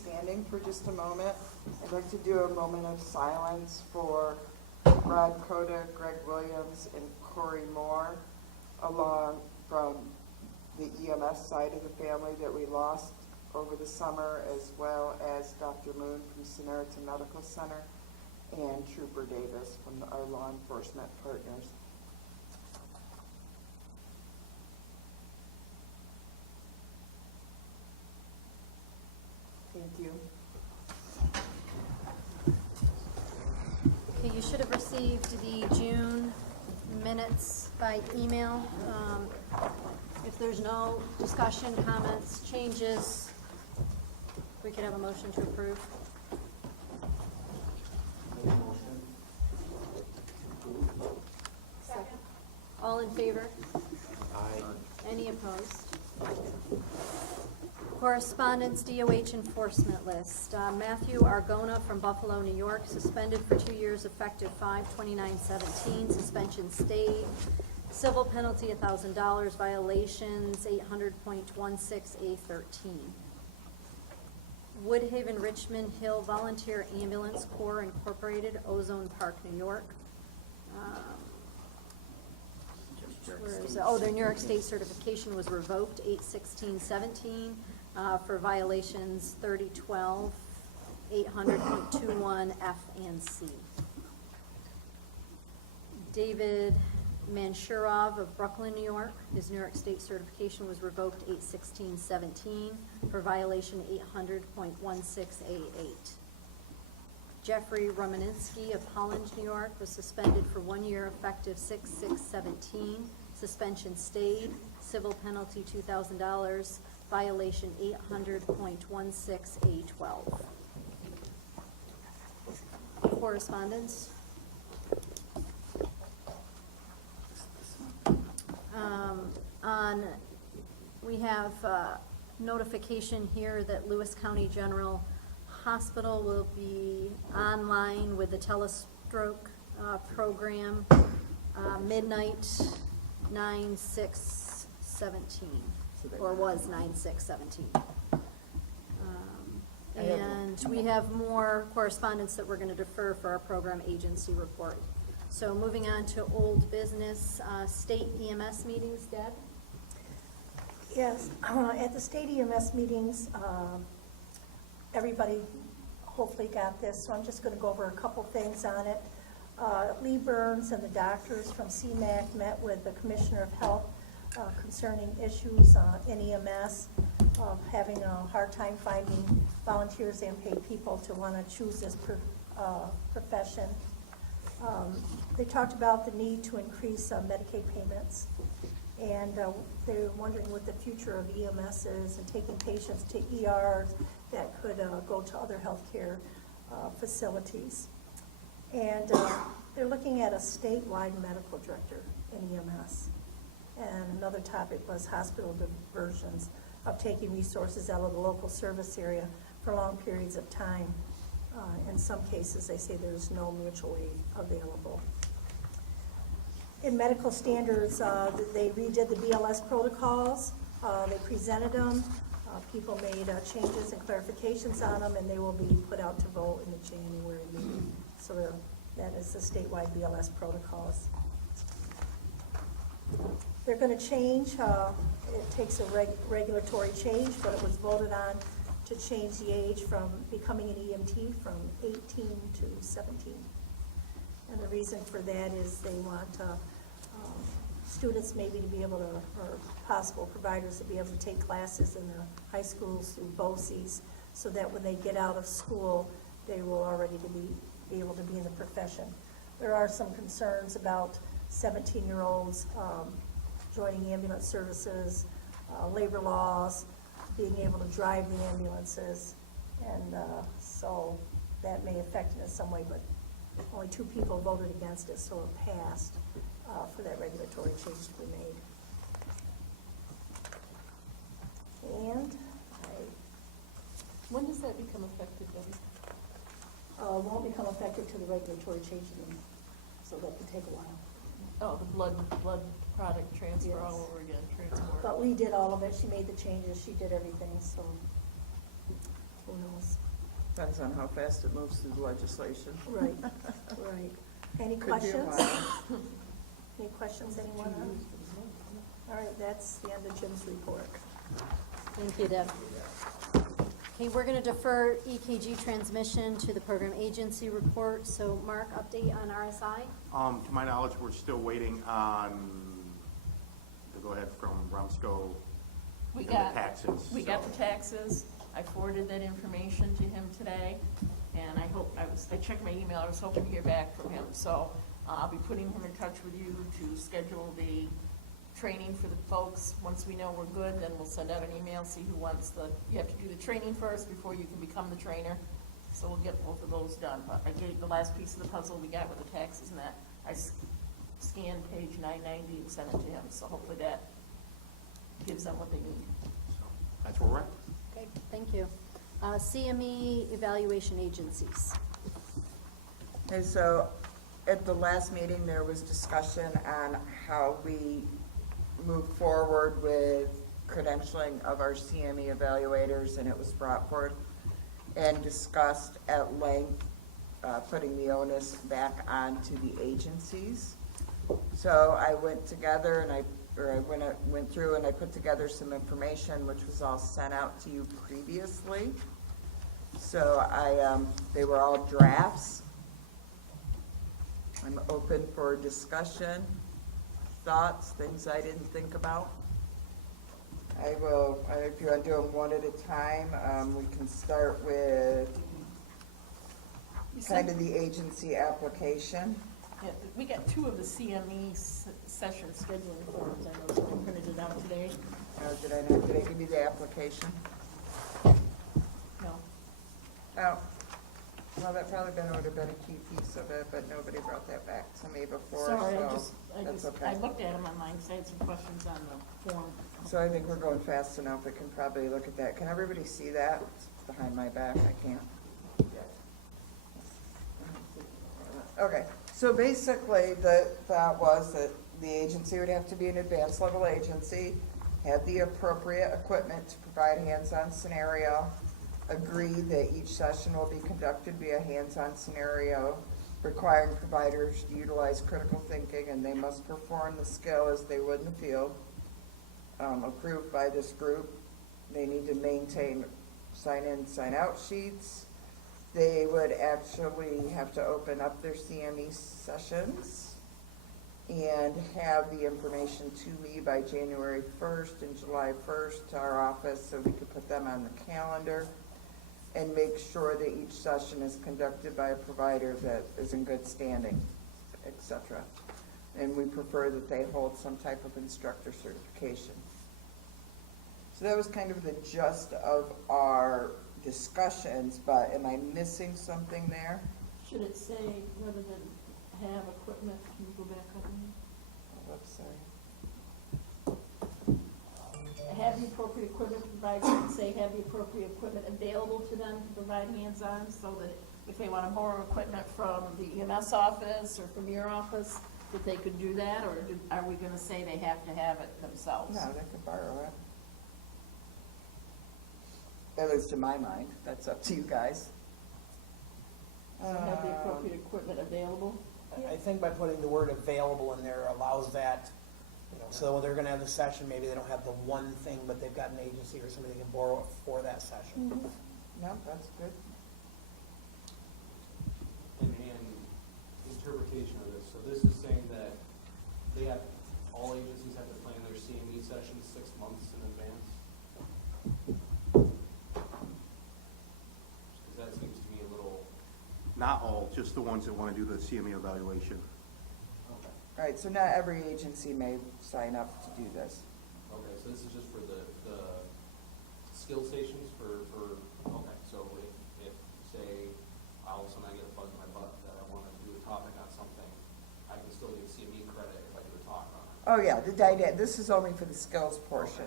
standing for just a moment. I'd like to do a moment of silence for Rod Cota, Greg Williams, and Corey Moore, along from the EMS side of the family that we lost over the summer, as well as Dr. Moon from Samaritan Medical Center and Trooper Davis from our law enforcement partners. Thank you. Okay, you should have received the June minutes by email. If there's no discussion, comments, changes, we could have a motion to approve. Second. All in favor? Aye. Any opposed? Correspondence DOH enforcement list. Matthew Argona from Buffalo, New York, suspended for 2 years effective 5/29/17. Suspension stayed. Civil penalty $1,000. Violations 800.16A13. Woodhaven Richmond Hill Volunteer Ambulance Corps Incorporated, Ozone Park, New York. Where is it? Oh, their New York State certification was revoked 8/16/17 for violations 3012, 800.21 F and C. David Manshurov of Brooklyn, New York. His New York State certification was revoked 8/16/17 for violation 800.16A8. Jeffrey Romaninski of Holland, New York, was suspended for 1 year effective 6/6/17. Suspension stayed. Civil penalty $2,000. Violation 800.16A12. Correspondence. We have notification here that Lewis County General Hospital will be online with the telestroke program midnight 9/6/17, or was 9/6/17. And we have more correspondence that we're going to defer for our program agency report. So moving on to old business, state EMS meetings. Deb? Yes, at the state EMS meetings, everybody hopefully got this, so I'm just going to go over a couple things on it. Lee Burns and the doctors from CMAC met with the Commissioner of Health concerning issues in EMS, having a hard time finding volunteers and paid people to want to choose this profession. They talked about the need to increase Medicaid payments, and they were wondering what the future of EMS is, and taking patients to ERs that could go to other healthcare facilities. And they're looking at a statewide medical director in EMS. And another topic was hospital diversions, of taking resources out of the local service area for long periods of time. In some cases, they say there's no mutual aid available. In medical standards, they redid the BLS protocols. They presented them. People made changes and clarifications on them, and they will be put out to vote in the January meeting. So that is the statewide BLS protocols. They're going to change. It takes a regulatory change, but it was voted on to change the age from becoming an EMT from 18 to 17. And the reason for that is they want students maybe to be able to, or possible providers to be able to take classes in the high schools through BOCES, so that when they get out of school, they will already be able to be in the profession. There are some concerns about 17-year-olds joining ambulance services, labor laws, being able to drive the ambulances, and so that may affect it in some way, but only 2 people voted against it, so it passed for that regulatory change to be made. And when does that become effective, Debbie? won't become effective till the regulatory change, so that could take a while. Oh, the blood product transfer Yes. all over again, transport. But Lee did all of it. She made the changes. She did everything, so. who knows? Depends on how fast it moves through the legislation. Right, right. Any Could be a questions? while. Any questions, anyone? All right, that's the end of Jim's report. Thank you, Deb. Okay, we're going to defer EKG transmission to the program agency report. So, Mark, update on RSI? To my knowledge, we're still waiting on the go-ahead from Rumsco We and the got, taxes. we got so- the taxes. I forwarded that information to him today, and I checked my email, I was hoping to hear back from him. So I'll be putting him in touch with you to schedule the training for the folks. Once we know we're good, then we'll send out an email, see who wants you have to do the training first before you can become the trainer. So we'll get both of those done. But I gave the last piece of the puzzle we got with the taxes and that. I scanned page 990 and sent it to him, so hopefully that gives them what they need. So that's where we're at. Okay, thank you. CME evaluation agencies. Okay, so at the last meeting, there was discussion on how we move forward with credentialing of our CME evaluators, and it was brought forth and discussed at length, putting the onus back onto the agencies. So I went together and I went through and I put together some information which was all sent out to you previously. So they were all drafts. I'm open for discussion, thoughts, things I didn't think about. If you want to do them one at a time, we can start with kind of the agency application. Yeah, we got two of the CME session scheduling forms. I know someone printed it out today. Did I give you the application? No. Oh, well, that probably would have been a key piece of it, but nobody brought that back to me before, Sorry, so I that's just, okay. I looked at them online, because I had some questions on the form. So I think we're going fast enough, we can probably look at that. Can everybody see that? It's behind my back, I can't. Okay, so basically, the thought was that the agency would have to be an advanced level agency, have the appropriate equipment to provide hands-on scenario, agree that each session will be conducted via hands-on scenario, requiring providers to utilize critical thinking, and they must perform the skill as they would in the field, approved by this group. They need to maintain sign-in, sign-out sheets. They would actually have to open up their CME sessions and have the information to me by January 1st and July 1st to our office so we could put them on the calendar and make sure that each session is conducted by a provider that is in good standing, etc. And we prefer that they hold some type of instructor certification. So that was kind of the gist of our discussions, but am I missing something there? Should it say, rather than have equipment, can you go back up? Oh, whoops, sorry. Have the appropriate equipment provided, should it say have the appropriate equipment available to them to provide hands-on, so that if they want to borrow equipment from the EMS office or from your office, that they could do that, or are we gonna say they have to have it themselves? No, they could borrow it. At least in my mind, that's up to you guys. So have the appropriate equipment available? I think by putting the word available in there allows that, so when they're gonna have the session, maybe they don't have the one thing, but they've got an agency or somebody they can borrow it for that session. No, that's good. And interpretation of this, so this is saying that all agencies have to plan their CME sessions 6 months in advance? Because that seems to me a little, Not all, just the ones that want to do the CME evaluation. okay, All right, so not every agency may sign up to do this. okay, so this is just for the skill stations okay, so if say, all of a sudden I get a bug in my butt that I want to do a topic on something, I can still get CME credit if I do a talk on it. Oh, yeah, this is only for the skills portion.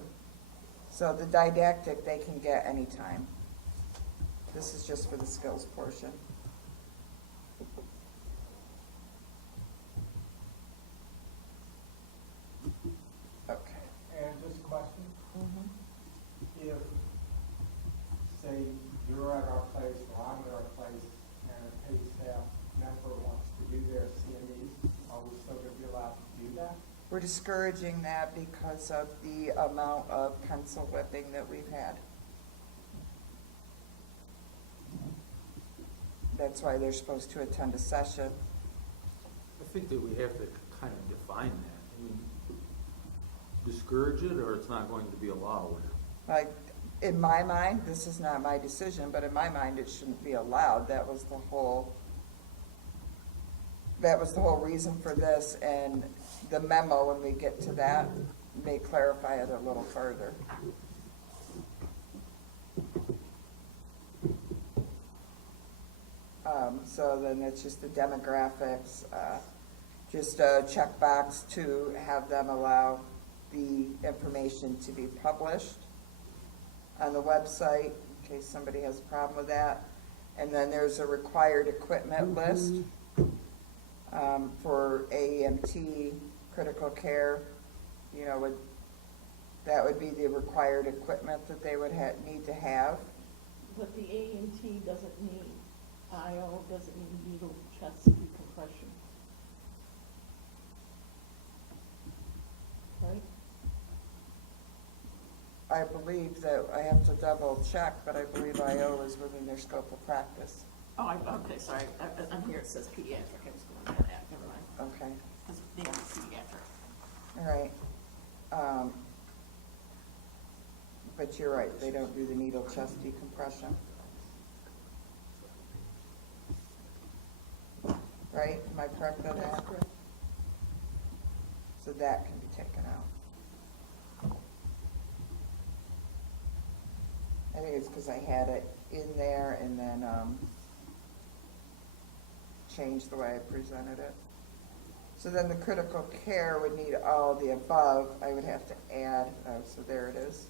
So the didactic, they can get anytime. This is just for the skills portion. Okay. And just a question, if, say, you're discouraging that because of the amount of pencil whipping that we've had. That's why they're supposed to attend a session. I think that we have to kind of define that. I mean, discourage it, or it's not going to be allowed. Like, in my mind, this is not my decision, but in my mind, it shouldn't be allowed. That was the whole reason for this, and the memo, when we get to that, may clarify it a little further. So then it's just the demographics, just a checkbox to have them allow the information to be published on the website, in case somebody has a problem with that. And then there's a required equipment list for AEMT, critical care, you know, that would be the required equipment that they would need to have. But the A&T doesn't need IO, doesn't need needle chest decompression. Right? I believe that, I have to double check, but I believe IO is within their scope of practice. Oh, okay, sorry, on here it says pediatric, I was going by that, never mind, Okay, because they are pediatric. all right. But you're right, they don't do the needle chest decompression. Right, am I correct on that? So that can be taken out. I think it's because I had it in there and then, changed the way I presented it. So then the critical care would need all the above. I would have to add, oh, so there it is.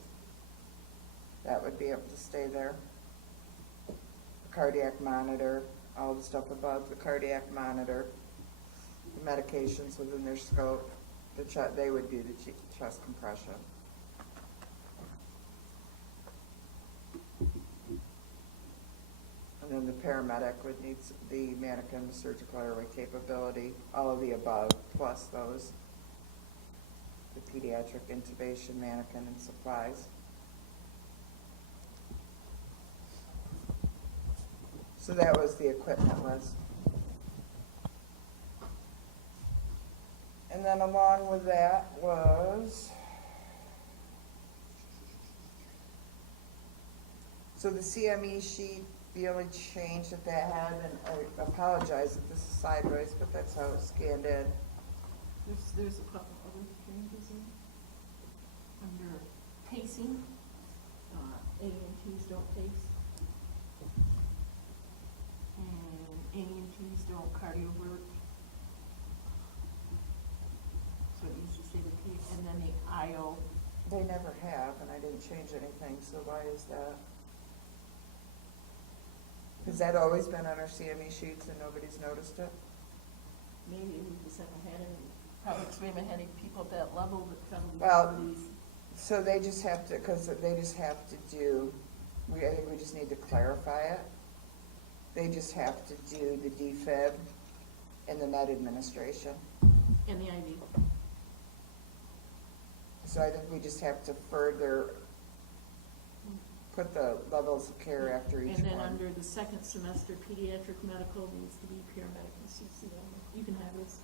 That would be able to stay there. Cardiac monitor, all the stuff above the cardiac monitor, the medications within their scope, they would do the chest compression. And then the paramedic would need the mannequin, the surgical airway capability, all of the above, plus those, the pediatric intubation mannequin and supplies. So that was the equipment list. And then along with that was, so the CME sheet, the only change that had, and I apologize if this is sideways, but that's how it's scanned in. There's a couple other changes in, under pacing, A&Ts don't pace. And A&Ts don't cardiovert. So it needs to say the pace, and then the IO. They never have, and I didn't change anything, so why is that? Has that always been on our CME sheets and nobody's noticed it? Maybe we just haven't had any, probably because we haven't had any people at that level that probably. Well, nobody's- So they just have to, because they just have to do, I think we just need to clarify it. They just have to do the defib and the med administration. And the IV. So I think we just have to further put the levels of care after each And then one. under the second semester, pediatric medical needs to be paramedic and CCM. You can have this.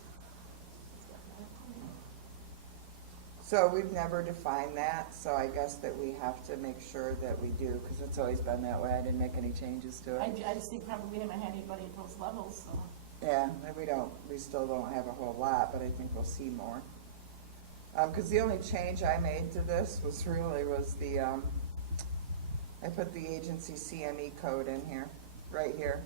So we've never defined that, so I guess that we have to make sure that we do, because it's always been that way. I didn't make any changes to it. I just think probably we haven't had anybody at those levels, so. Yeah, and we still don't have a whole lot, but I think we'll see more. Because the only change I made to this was the, I put the agency CME code in here, right here,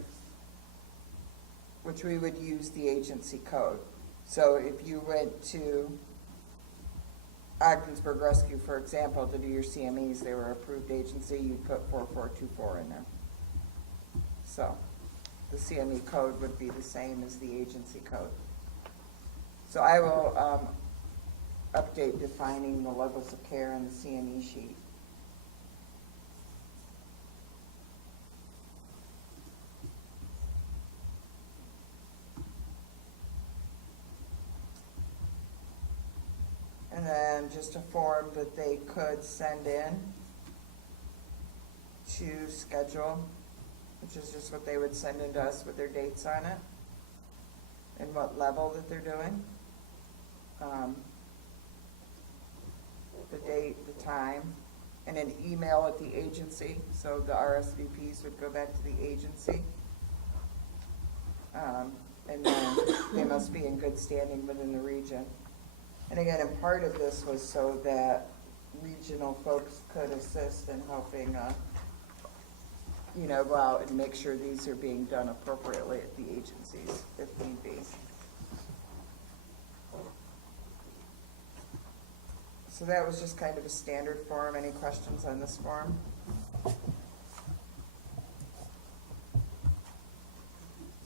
which we would use the agency code. So if you went to Ogdensburg Rescue, for example, to do your CMEs, they were approved agency, you'd put 4424 in there. So the CME code would be the same as the agency code. So I will update defining the levels of care in the CME sheet. just a form that they could send in to schedule, which is just what they would send in to us with their dates on it and what level that they're doing. The date, the time, and an email at the agency, so the RSVPs would go back to the agency. And then they must be in good standing within the region. And again, and part of this was so that regional folks could assist in helping, go out and make sure these are being done appropriately at the agencies, if need be. So that was just kind of a standard form. Any questions on this form? It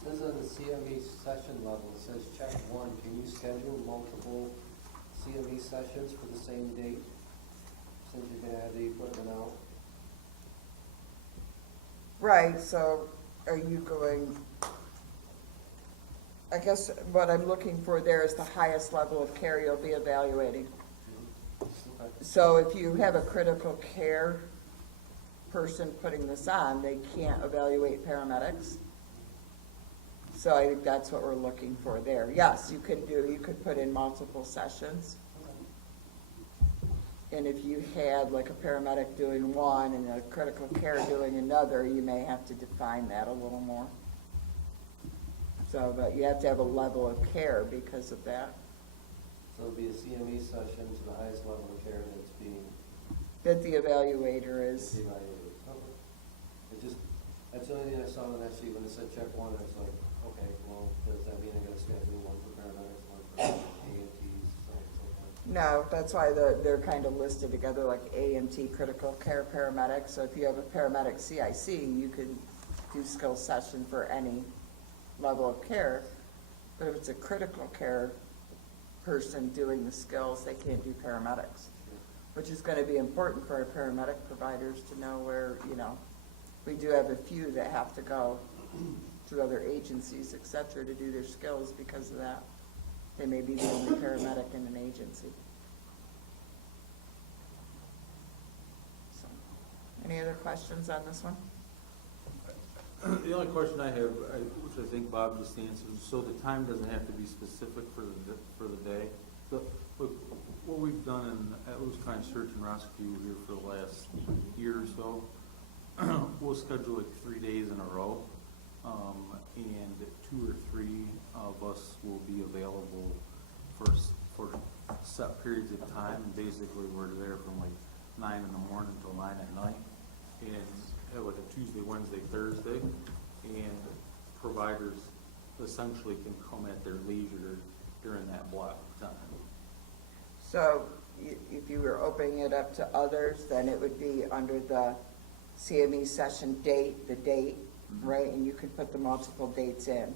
says on the CME session level, it says check 1, can you schedule multiple CME sessions for the same date, since you're gonna have the equipment out? Right, so are you going, I guess what I'm looking for there is the highest level of care you'll be evaluating. Okay. So if you have a critical care person putting this on, they can't evaluate paramedics. So I think that's what we're looking for there. Yes, you could put in multiple sessions. And if you had like a paramedic doing one and a critical care doing another, you may have to define that a little more. So, but you have to have a level of care because of that. So it'll be a CME session to the highest level of care that's being That the evaluator is, evaluated. Okay. It just, that's the only thing I saw on that sheet, when it said check 1, I was like, okay, well, does that mean I gotta schedule one for paramedics, one for AMTs, something like that? no, that's why they're kind of listed together like AMT, critical care paramedic. So if you have a paramedic CIC, you could do skill session for any level of care. But if it's a critical care person doing the skills, they can't do paramedics, which is going to be important for our paramedic providers to know where, we do have a few that have to go to other agencies, et cetera, to do their skills because of that. They may be the only paramedic in an agency. So, any other questions on this one? The only question I have, which I think Bob just answered, so the time doesn't have to be specific for the day. So, look, what we've done, and that was kind of search and rescue here for the last year or so, we'll schedule like 3 days in a row, and 2 or 3 of us will be available for set periods of time, and basically we're there from like 9 in the morning till 9 at night, and have like a Tuesday, Wednesday, Thursday, and providers essentially can come at their leisure during that block of time. So if you were opening it up to others, then it would be under the CME session date, the date, right? And you could put the multiple dates in.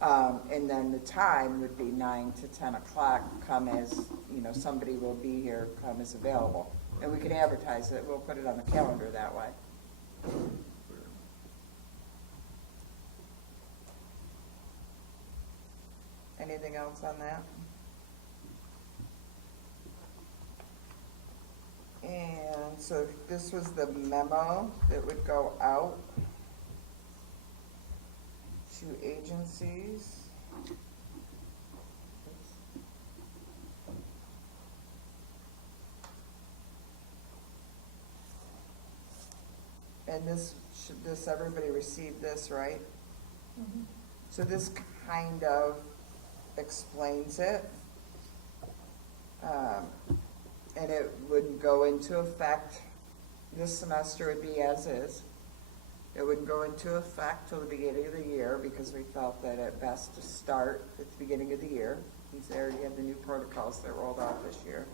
And then the time would be 9 to 10 o'clock, come as, somebody will be here, come as available. And we can advertise it, we'll put it on the calendar that way. Anything else on that? And so this was the memo that would go out to agencies. And everybody received this, right? Mhm. So this kind of explains it. And it would go into effect, this semester would be as is. It wouldn't go into effect till the beginning of the year because we felt that it best to start at the beginning of the year. Since they already have the new protocols that rolled out this year.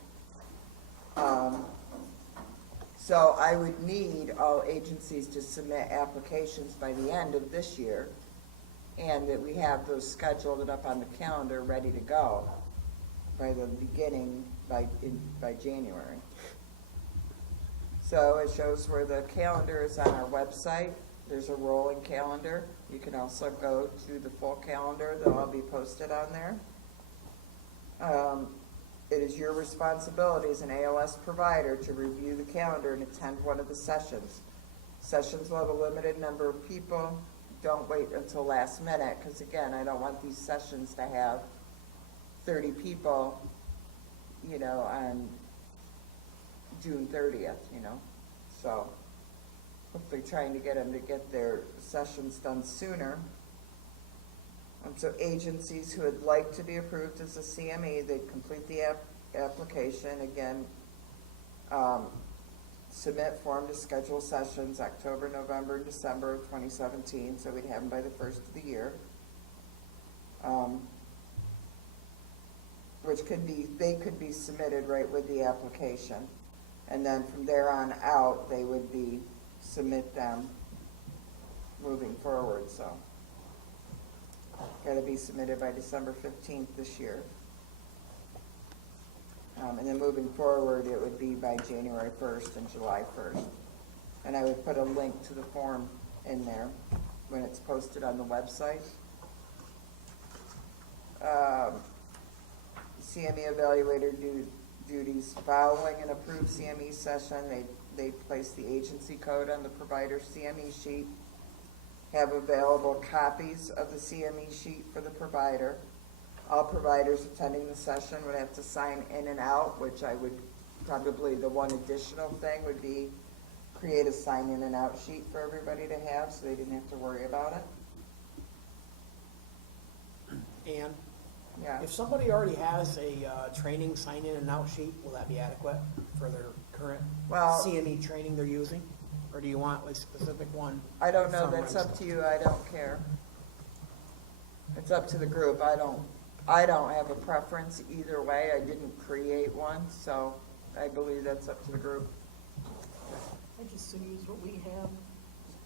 So I would need all agencies to submit applications by the end of this year, and that we have those scheduled and up on the calendar ready to go by the beginning, by January. So it shows where the calendar is on our website. There's a rolling calendar. You can also go to the full calendar. They'll all be posted on there. it is your responsibility as an ALS provider to review the calendar and attend one of the sessions. Sessions will have a limited number of people. Don't wait until last minute, because again, I don't want these sessions to have 30 people, you know, on June 30th, you know. So hopefully trying to get them to get their sessions done sooner. So agencies who would like to be approved as a CME, they complete the application. Again, submit form to schedule sessions October, November, and December of 2017, so we'd have them by the first of the year. Which could be, they could be submitted right with the application. And then from there on out, they would be, submit them moving forward, so. Got to be submitted by December 15th this year. And then moving forward, it would be by January 1st and July 1st. And I would put a link to the form in there when it's posted on the website. CME evaluator duties following an approved CME session. They place the agency code on the provider CME sheet. Have available copies of the CME sheet for the provider. All providers attending the session would have to sign in and out, which I would probably, the one additional thing would be create a sign in and out sheet for everybody to have so they didn't have to worry about it. And Yeah. if somebody already has a training sign in and out sheet, will that be adequate for their current Well- CME training they're using? Or do you want a specific one? I don't know, from that's up Remsco? to you, I don't care. It's up to the group, I don't have a preference either way, I didn't create one, so I believe that's up to the group. I just use what we have.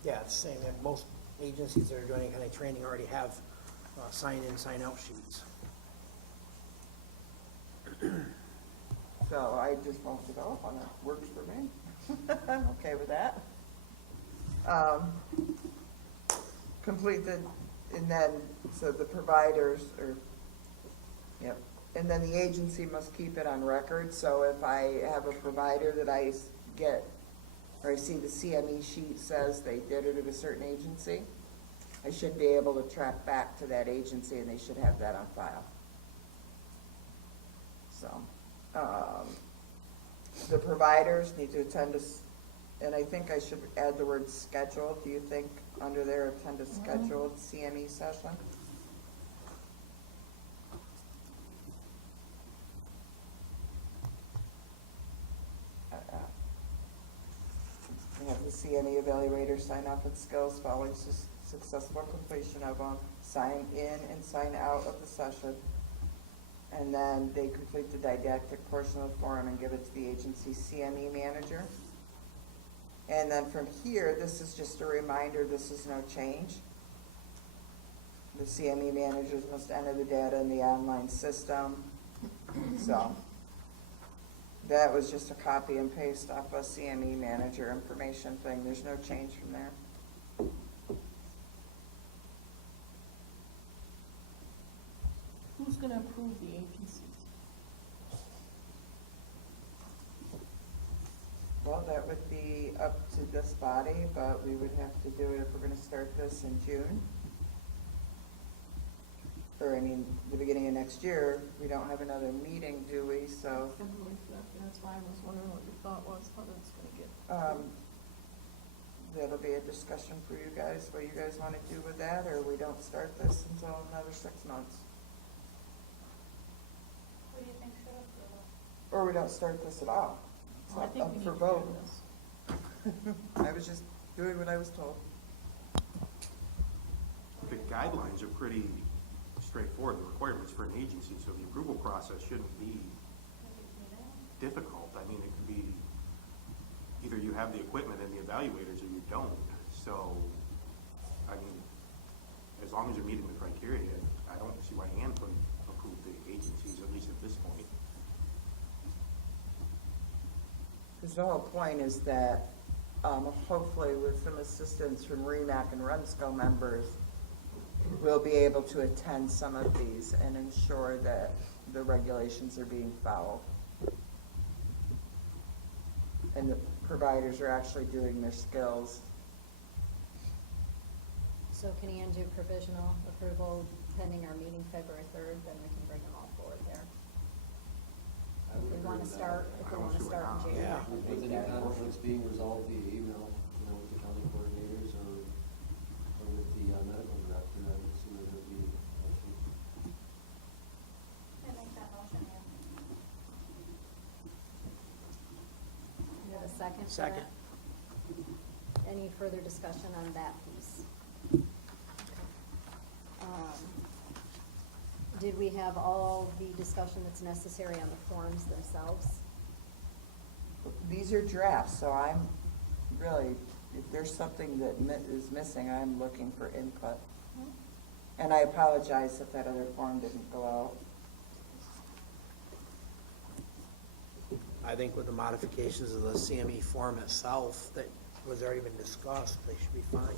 Yeah, it's saying that most agencies that are doing any kind of training already have sign in, sign out sheets. So I just won't develop on that, works for me. I'm okay with that. Complete the, and then, so the providers, or, yep, and then the agency must keep it on record, so if I have a provider that I get, or I see the CME sheet says they did it at a certain agency, I should be able to track back to that agency and they should have that on file. So, the providers need to attend a, and I think I should add the word schedule. Do you think under there attend a scheduled CME session? Have the CME evaluator sign off on skills following successful completion of them, sign in and sign out of the session, and then they complete the didactic portion of the form and give it to the agency CME manager. And then from here, this is just a reminder, this is no change. The CME managers must enter the data in the online system. So that was just a copy and paste off a CME manager information thing. There's no change from there. Who's gonna approve the agencies? Well, that would be up to this body, but we would have to do it if we're gonna start this in June. Or, I mean, the beginning of next year, we don't have another meeting, do we? So, February 5th, that's why I was wondering what your thought was, how that's gonna get. that'll be a discussion for you guys, what you guys wanna do with that, or we don't start this until another 6 months. What do you think should have? Or we don't start this at all. It's Well, I up think we need for to vote. do this. I was just doing what I was told. The guidelines are pretty straightforward, the requirements for an agency, so the approval process shouldn't be difficult. I mean, it could be, either you have the equipment and the evaluators or you don't. So, I mean, as long as you're meeting the criteria, I don't see why Ann couldn't approve the agencies, at least at this point. Because the whole point is that, hopefully with some assistance from REMAC and Remsco members, we'll be able to attend some of these and ensure that the regulations are being followed. And the providers are actually doing their skills. So can Ann do provisional approval pending our meeting February 3rd, then we can bring them all forward there. I If would they agree want to with that. start, if they want to start in January. Yeah. With any conflicts being resolved via email, with the county coordinators or with the medical director, I would assume there would be an issue. I make that motion, yeah. You have a second for Second. that? Any further discussion on that piece? Did we have all the discussion that's necessary on the forms themselves? These are drafts, so I'm really, if there's something that is missing, I'm looking for input. And I apologize if that other form didn't go out. I think with the modifications of the CME form itself that was already been discussed, they should be fine.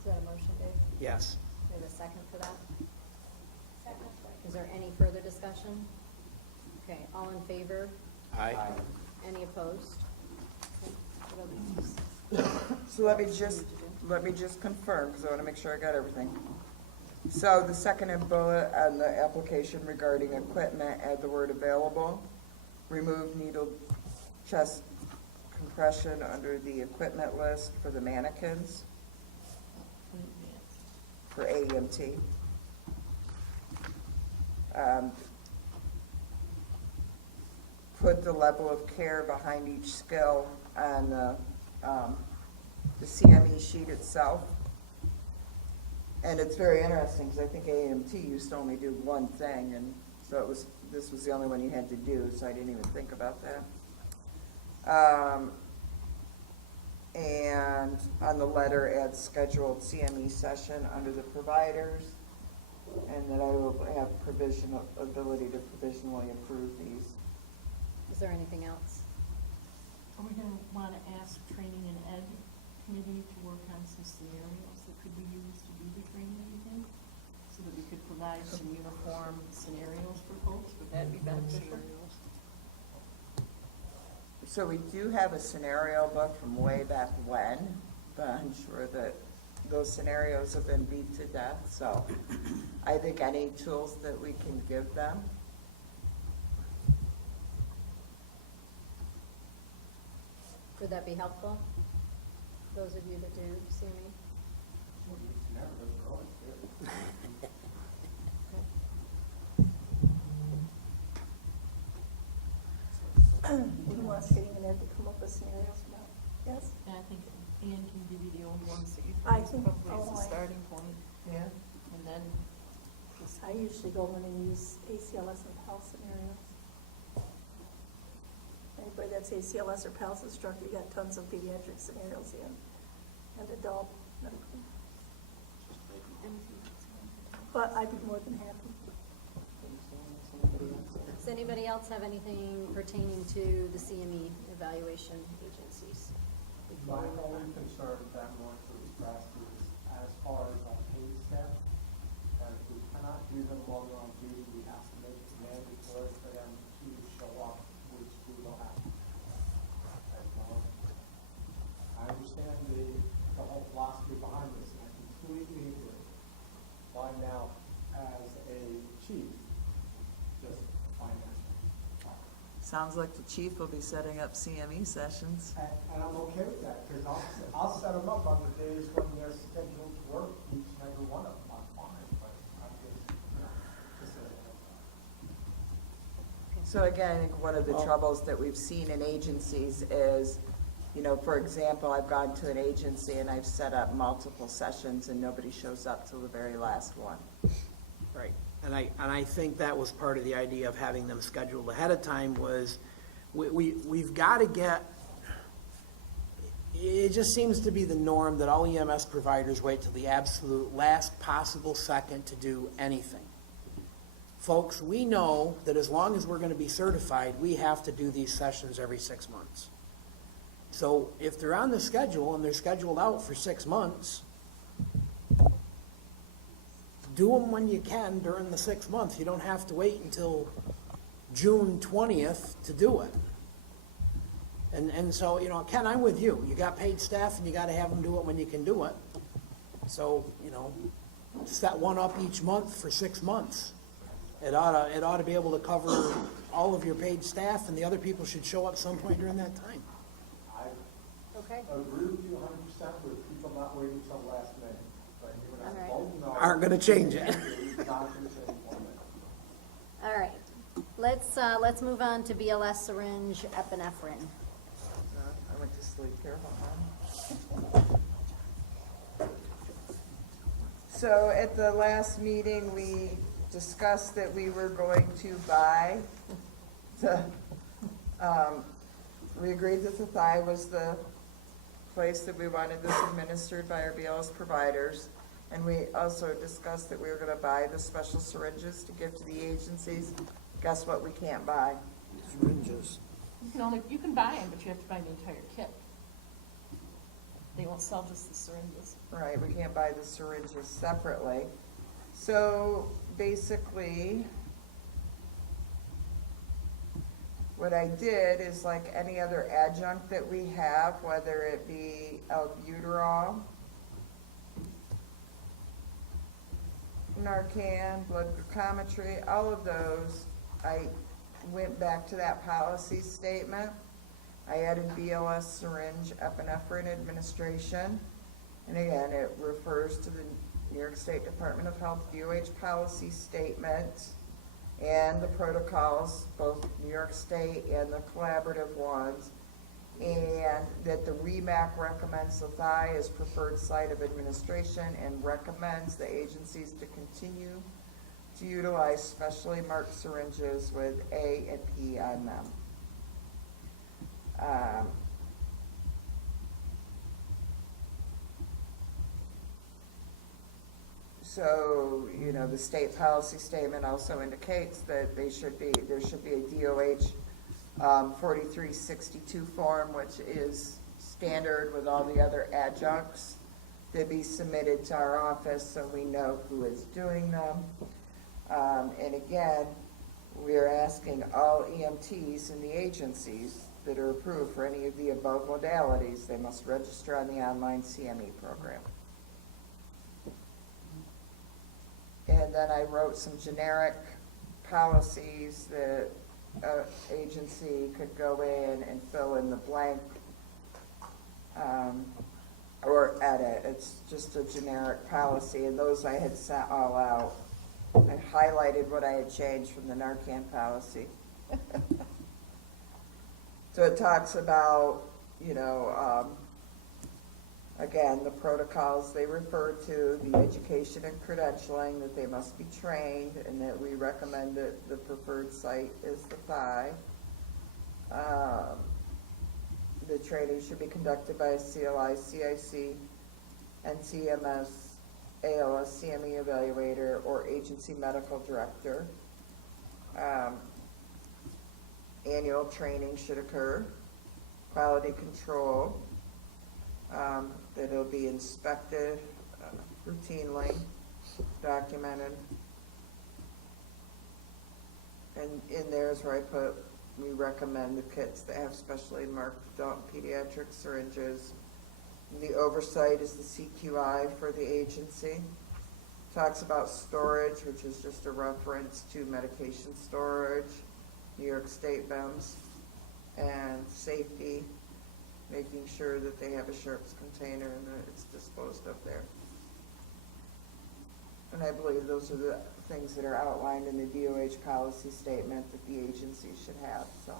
Is that a motion, Dave? Yes. Do we have a second for that? Second. Is there any further discussion? Okay, all in favor? Aye. Any opposed? Okay, what other piece? So let me just confirm, because I want to make sure I got everything. So the second bullet on the application regarding equipment, add the word available. Remove needle chest compression under the equipment list for the mannequins for AEMT. Put the level of care behind each skill on the CME sheet itself. And it's very interesting, because I think AEMT used to only do one thing, and so this was the only one you had to do, so I didn't even think about that. And on the letter, add scheduled CME session under the providers, and that I will have ability to provisionally approve these. Is there anything else? Are we gonna wanna ask training and ed committee to work on some scenarios that could be used to do the training, you think? So that we could provide some uniform scenarios for folks, would that be beneficial? So we do have a scenario book from way back when, but I'm sure that those scenarios have been beat to death, so I think any tools that we can give them. Would that be helpful? Those of you that do CME? You want training and ed to come up with scenarios about, yes? And I think Ann can give you the old ones that you I think think- probably is oh, the I- starting point, Yeah. and then just, I usually go in and use ACLS and PALS scenarios. Anybody that's ACLS or PALS instructor, you got tons of pediatric scenarios in, and adult medical. But I'd be more than happy. Does anybody else have anything pertaining to the CME evaluation agencies? My only concern that I'm going to express is as far as our paid staff, that if we cannot do them while they're on duty, we have to make it mandatory for them to show up, which we will have. I understand the whole philosophy behind this, and I completely agree. Why now, as a chief, just financial. Sounds like the chief will be setting up CME sessions. And I'm okay with that, because I'll set them up on the days when they're scheduled to work, each and every one of them, I'm fine, but I'm just a heads up. So again, I think one of the troubles that we've seen in agencies is, for example, I've gone to an agency and I've set up multiple sessions and nobody shows up till the very last one. Right, and I think that was part of the idea of having them scheduled ahead of time was, we've got to get, it just seems to be the norm that all EMS providers wait till the absolute last possible second to do anything. Folks, we know that as long as we're going to be certified, we have to do these sessions every 6 months. So if they're on the schedule and they're scheduled out for 6 months, do them when you can during the 6 months. You don't have to wait until June 20th to do it. And so, you know, Ken, I'm with you. You got paid staff and you gotta have them do it when you can do it. So, you know, set one up each month for 6 months. It ought to be able to cover all of your paid staff, and the other people should show up some point during that time. I Okay, agree with you 100% with people not waiting till the last minute. But even as All right. a vote, no. Aren't gonna change it. It's not gonna change one minute. all right. Let's move on to BLS syringe epinephrine. I went to sleep here, hold on. So at the last meeting, we discussed that we were going to buy we agreed that the Thigh was the place that we wanted this administered by our BLS providers. And we also discussed that we were gonna buy the special syringes to give to the agencies. Guess what we can't buy? Syringes. You can buy them, but you have to buy the entire kit. They won't sell just the syringes. Right, we can't buy the syringes separately. So basically, what I did is like any other adjunct that we have, whether it be albuterol, Narcan, blood glucometry, all of those, I went back to that policy statement. I added BLS syringe epinephrine administration. And again, it refers to the New York State Department of Health DOH policy statement and the protocols, both New York State and the collaborative ones, and that the REMAC recommends the Thigh as preferred site of administration and recommends the agencies to continue to utilize specially marked syringes with A and P on them. So, you know, the state policy statement also indicates that there should be a DOH 4362 form, which is standard with all the other adjuncts, to be submitted to our office so we know who is doing them. And again, we are asking all EMTs in the agencies that are approved for any of the above modalities, they must register on the online CME program. And then I wrote some generic policies that agency could go in and fill in the blank, or edit. It's just a generic policy, and those I had sent all out. I highlighted what I had changed from the Narcan policy. So it talks about, you know, again, the protocols they refer to, the education and credentialing, that they must be trained, and that we recommend that the preferred site is the Thigh. The training should be conducted by a CLI, CIC, NCMS, ALS, CME evaluator, or agency medical director. Annual training should occur. Quality control, that it'll be inspected routinely, documented. And in there is where I put, we recommend the kits that have specially marked adult and pediatric syringes. The oversight is the CQI for the agency. Talks about storage, which is just a reference to medication storage, New York State BEMS, and safety, making sure that they have a Sharps container and that it's disposed of there. And I believe those are the things that are outlined in the DOH policy statement that the agency should have, so.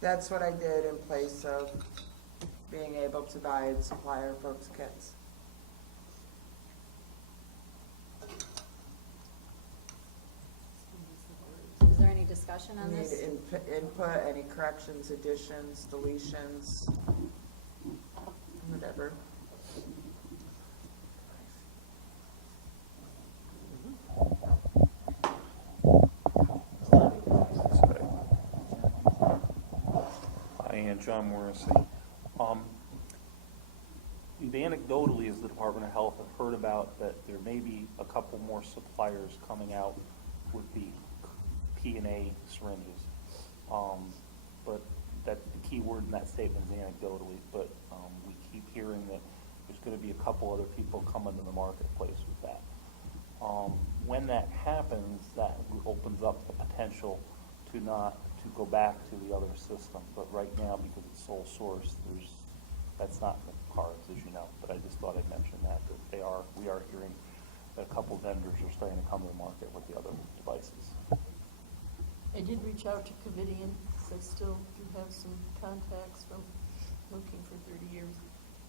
That's what I did in place of being able to buy and supply our folks kits. Is there any discussion on Need this? input, any corrections, additions, deletions, whatever. Hi, John Morrissey. Anecdotally, as the Department of Health have heard about that there may be a couple more suppliers coming out with the P&A syringes. But that, the key word in that statement is anecdotally, but we keep hearing that there's gonna be a couple other people coming to the marketplace with that. When that happens, that opens up the potential to go back to the other system. But right now, because it's sole source, that's not in the cards, as you know. But I just thought I'd mention that we are hearing that a couple vendors are starting to come to the market with the other devices. I did reach out to Covidian, because I still do have some contacts from working for 30 years.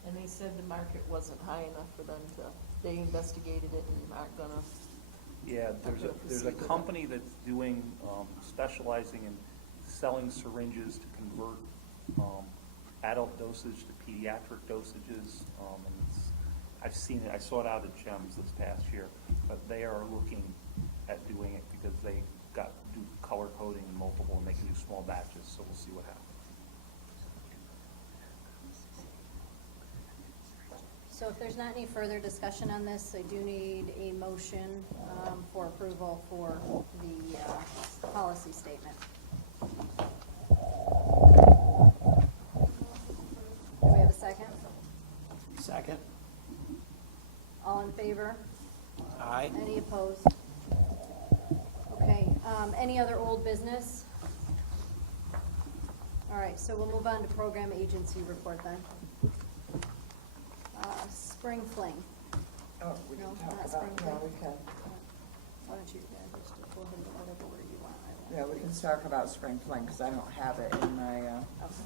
And they said the market wasn't high enough for them to, they investigated it and aren't gonna. Yeah, there's a company that's doing, specializing in selling syringes to convert adult dosage to pediatric dosages. I've seen it, I saw it out at GEMS this past year, but they are looking at doing it because they do color coding in multiple, and they can do small batches, so we'll see what happens. So if there's not any further discussion on this, I do need a motion for approval for the policy statement. Do we have a second? Second. All in favor? Aye. Any opposed? Okay, any other old business? All right, so we'll move on to program agency report then. Spring fling. Oh, we can No, talk not about, spring yeah, break. we can. Why don't you just go ahead and whatever order you want. I won't. Yeah, we can talk about spring fling, because I don't have it in my, Okay.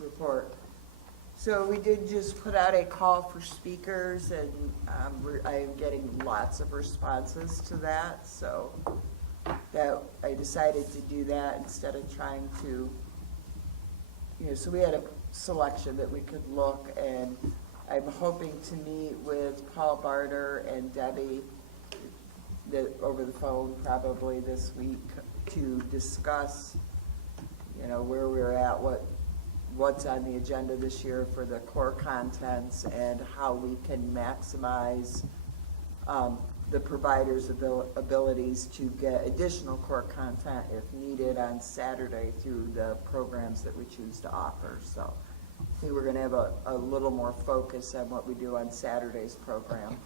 report. So we did just put out a call for speakers, and I am getting lots of responses to that, so that I decided to do that instead of trying to, so we had a selection that we could look, and I'm hoping to meet with Paul Barter and Debbie over the phone probably this week to discuss, where we're at, what's on the agenda this year for the core contents, and how we can maximize the providers' abilities to get additional core content if needed on Saturday through the programs that we choose to offer. So I think we're going to have a little more focus on what we do on Saturday's program.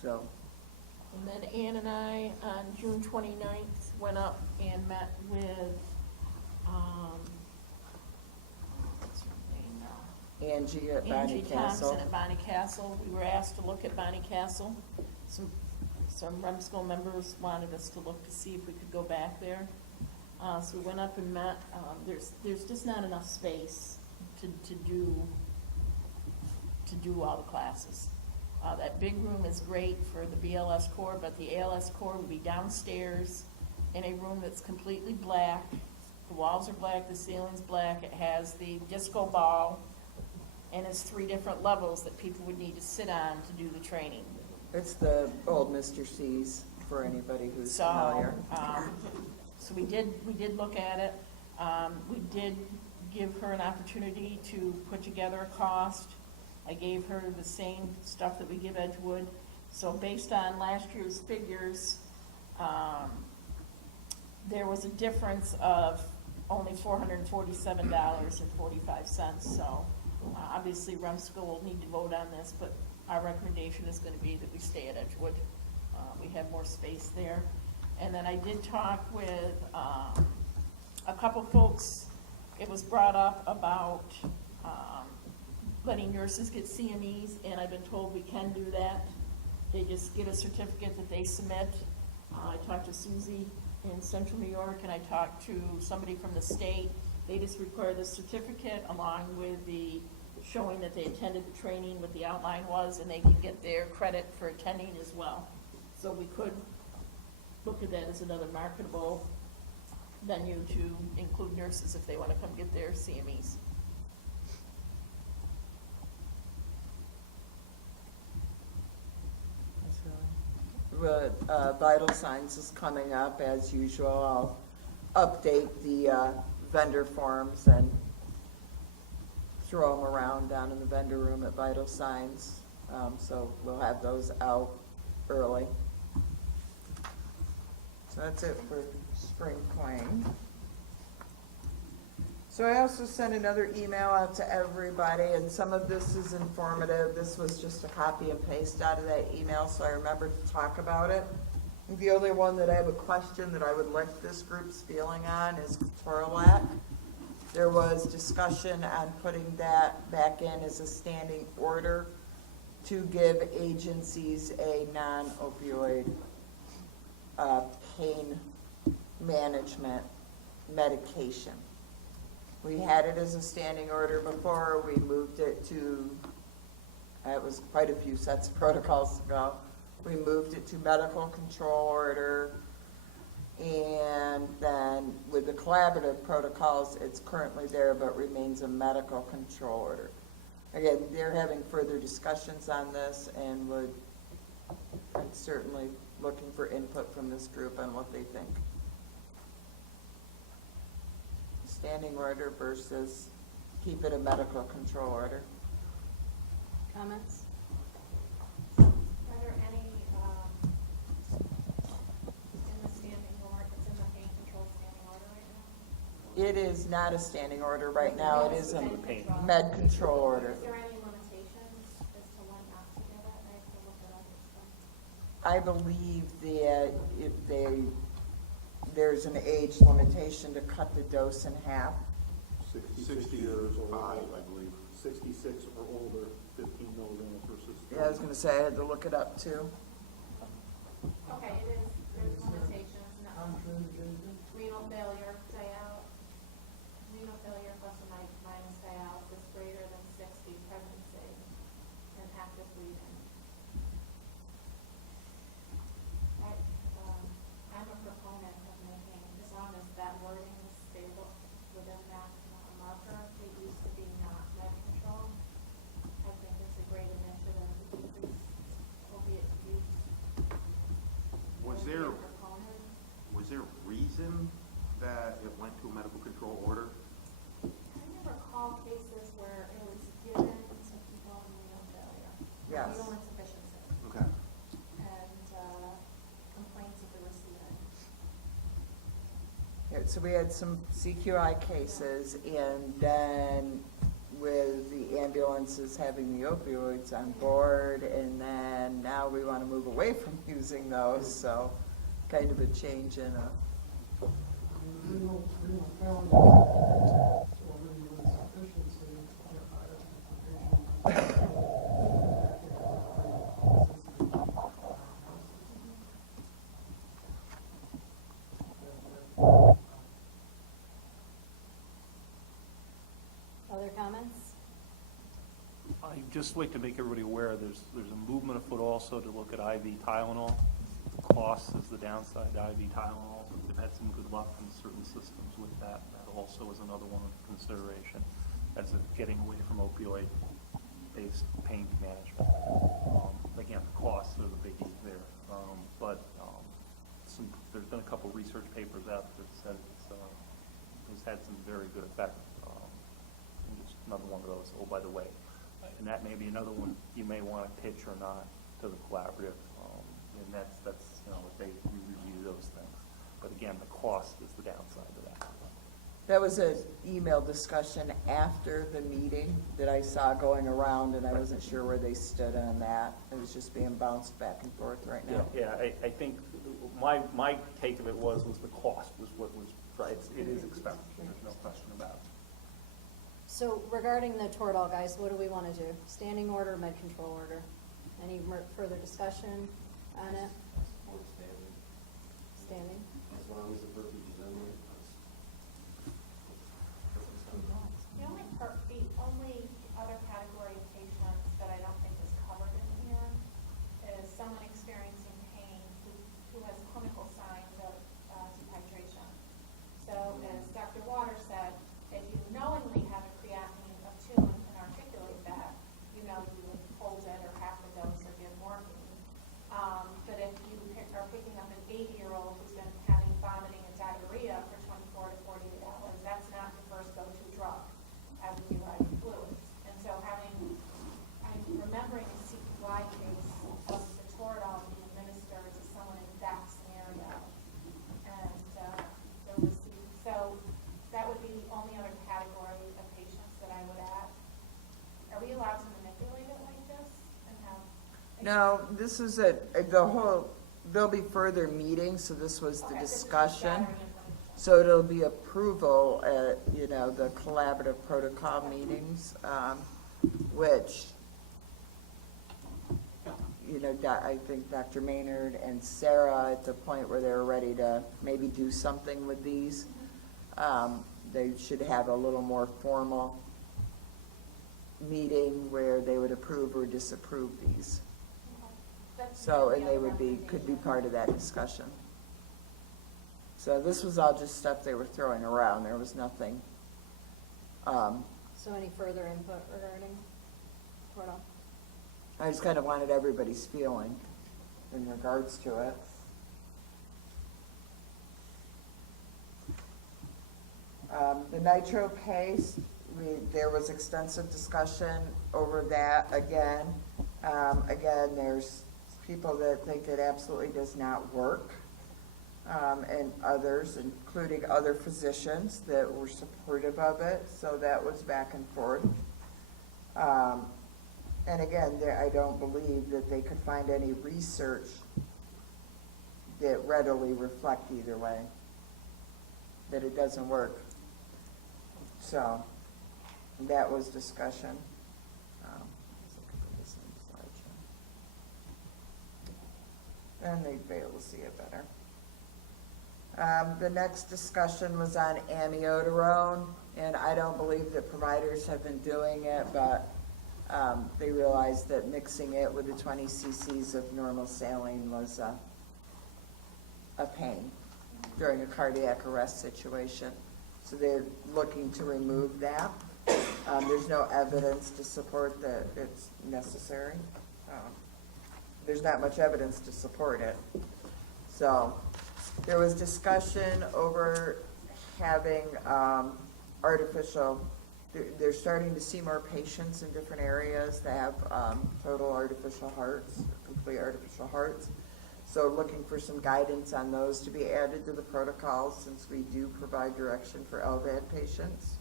So. And then Ann and I, on June 29th, went up and met with, what's her name now? Angie at Bonnie Angie Castle. Thompson at Bonnie Castle. We were asked to look at Bonnie Castle. Some REMSCO members wanted us to look to see if we could go back there. So we went up and met. There's just not enough space to do all the classes. That big room is great for the BLS core, but the ALS core will be downstairs in a room that's completely black. The walls are black, the ceiling's black. It has the disco ball, and it's 3 different levels that people would need to sit on to do the training. It's the old Mr. C's for anybody who's familiar. So we did look at it. We did give her an opportunity to put together a cost. I gave her the same stuff that we give Edgewood. So based on last year's figures, there was a difference of only $447.45. So obviously REMSCO will need to vote on this, but our recommendation is going to be that we stay at Edgewood. We have more space there. And then I did talk with a couple folks. It was brought up about letting nurses get CMEs, and I've been told we can do that. They just get a certificate that they submit. I talked to Susie in Central New York, and I talked to somebody from the state. They just require the certificate along with the showing that they attended the training, what the outline was, and they can get their credit for attending as well. So we could look at that as another marketable venue to include nurses if they want to come get their CMEs. Vital Signs is coming up as usual. I'll update the vendor forms and throw them around down in the vendor room at Vital Signs. So we'll have those out early. So that's it for spring clean. So I also sent another email out to everybody, and some of this is informative. This was just a copy and paste out of that email, so I remembered to talk about it. The only one that I have a question that I would like this group's feeling on is Torlac. There was discussion on putting that back in as a standing order to give agencies a non-opioid pain management medication. We had it as a standing order before. We moved it to, it was quite a few sets of protocols ago. We moved it to medical control order. And then with the collaborative protocols, it's currently there but remains a medical control order. Again, they're having further discussions on this, and I'm certainly looking for input from this group on what they think. Standing order versus keep it a medical control order. Comments? Are there any, in the standing order, it's in the pain control standing order right now? It is not a standing order right now. It is a Med control. med control order. Is there any limitations as to when not to get it? I have to look it up. I believe that there's an age limitation to cut the dose in half. 66 years or 65, I older. believe. 66 or older, 15 milligrams versus. Yeah, I was gonna say, I had to look it up too. Okay, it is, there's limitations, no. Renal failure, stay out. Renal failure plus or minus stay out is greater than 60 pregnancy and active bleeding. I'm a proponent of making, as long as that wording is stable within that marker, it used to be not med control. I think it's a great initiative to decrease opiate use. Was I'd be there, a proponent. was there a reason that it went to a medical control order? I never call cases where it was given to people in renal failure. Yes. Renal insufficiency. Okay. And complaints of the recipient. Yeah, so we had some CQI cases, and then with the ambulances having the opioids on board, and then now we want to move away from using those, so kind of a change in a. Other comments? I'd just like to make everybody aware, there's a movement afoot also to look at IV Tylenol. The cost is the downside to IV Tylenol. They've had some good luck in certain systems with that. That also is another one of consideration as of getting away from opioid-based pain management. Again, the costs are the biggie there. There's been a couple research papers out that said it's had some very good effect. And just another one of those, oh, by the way. And that may be another one you may want to pitch or not to the collaborative. And that's if they review those things. But again, the cost is the downside of that. That was an email discussion after the meeting that I saw going around, and I wasn't sure where they stood on that. It was just being bounced back and forth right now. Yeah, I think my take of it was the cost was what was, right, it is expensive, there's no question about it. So regarding the Toradol, guys, what do we want to do? Standing order, med control order? Any further discussion on it? Or standing, Standing? as long as the verbiage is in there. The only other category of patients that I don't think is covered in here is someone experiencing pain who has clinical signs of dehydration. So as Dr. Waters said, if you knowingly have a creatinine of 2 and articulate that, you would hold it or half the dose or give morphine. But if you are picking up an 80-year-old who's been having vomiting and diarrhea for 24 to 48 hours, that's not your first go-to drug as you IV fluids. my case of the Toradol being administered to someone in that scenario. And they'll receive, so that would be the only other category of patients that I would add. Are we allowed to manipulate it like this and have? No, this is there'll be further meetings, so this was the Okay, this is just discussion. gathering information. So it'll be approval at, the collaborative protocol meetings, which, I think Dr. Maynard and Sarah, at the point where they're ready to maybe do something with these, they should have a little more formal meeting where they would approve or disapprove these. That's So, the and they other could be recommendation. part of that discussion. So this was all just stuff they were throwing around, there was nothing, So any further input regarding Toradol? I just kind of wanted everybody's feeling in regards to it. The nitro paste, there was extensive discussion over that again. Again, there's people that think it absolutely does not work, and others, including other physicians that were supportive of it, so that was back and forth. And again, I don't believe that they could find any research that readily reflect either way, that it doesn't work. So, that was discussion. Let's look at this slideshow. And they'd be able to see it better. The next discussion was on amiodarone, and I don't believe that providers have been doing it, but they realized that mixing it with the 20 cc's of normal saline was a pain during a cardiac arrest situation. So they're looking to remove that. There's no evidence to support that it's necessary. There's not much evidence to support it. So there was discussion over having artificial, they're starting to see more patients in different areas that have total artificial hearts, complete artificial hearts. So looking for some guidance on those to be added to the protocols, since we do provide direction for LVAD patients.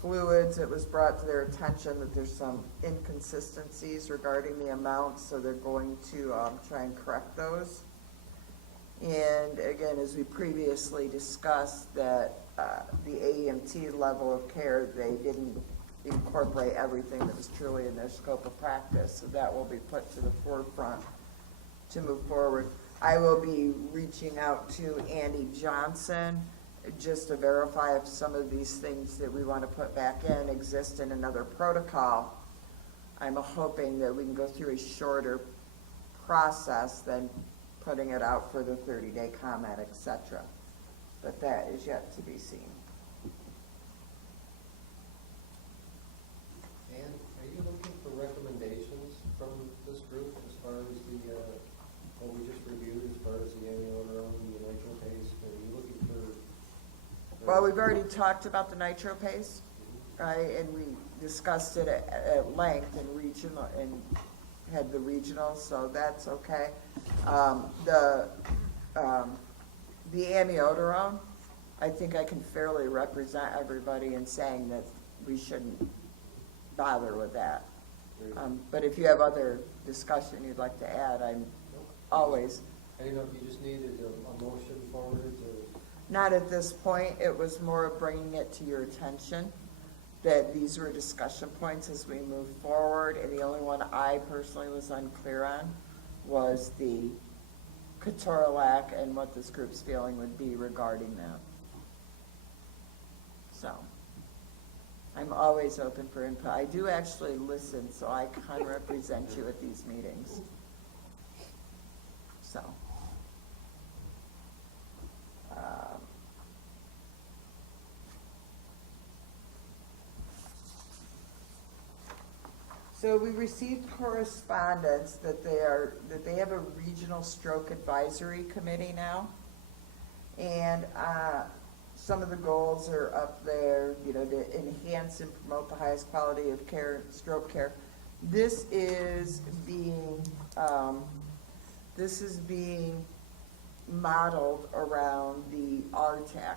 Fluids, it was brought to their attention that there's some inconsistencies regarding the amounts, so they're going to try and correct those. And again, as we previously discussed, that the AEMT level of care, they didn't incorporate everything that was truly in their scope of practice, so that will be put to the forefront to move forward. I will be reaching out to Andy Johnson just to verify if some of these things that we want to put back in exist in another protocol. I'm hoping that we can go through a shorter process than putting it out for the 30-day comment, etc. But that is yet to be seen. And are you looking for recommendations from this group as far as the, what we just reviewed, as far as the amiodarone and the nitro paste? Are you looking for? Well, we've already talked about the nitro paste, right? And we discussed it at length in regional, and had the regional, so that's okay. The amiodarone, I think I can fairly represent everybody in saying that we shouldn't bother with that. But if you have other discussion you'd like to add, I'm always. I don't know if you just needed a motion forward or. Not at this point. It was more of bringing it to your attention that these were discussion points as we move forward, and the only one I personally was unclear on was the ketorolac and what this group's feeling would be regarding that. So, I'm always open for input. I do actually listen, so I can represent you at these meetings. So. So we received correspondence that they have a regional stroke advisory committee now. And some of the goals are up there, to enhance and promote the highest quality of care, stroke care, This is being modeled around the RTAC,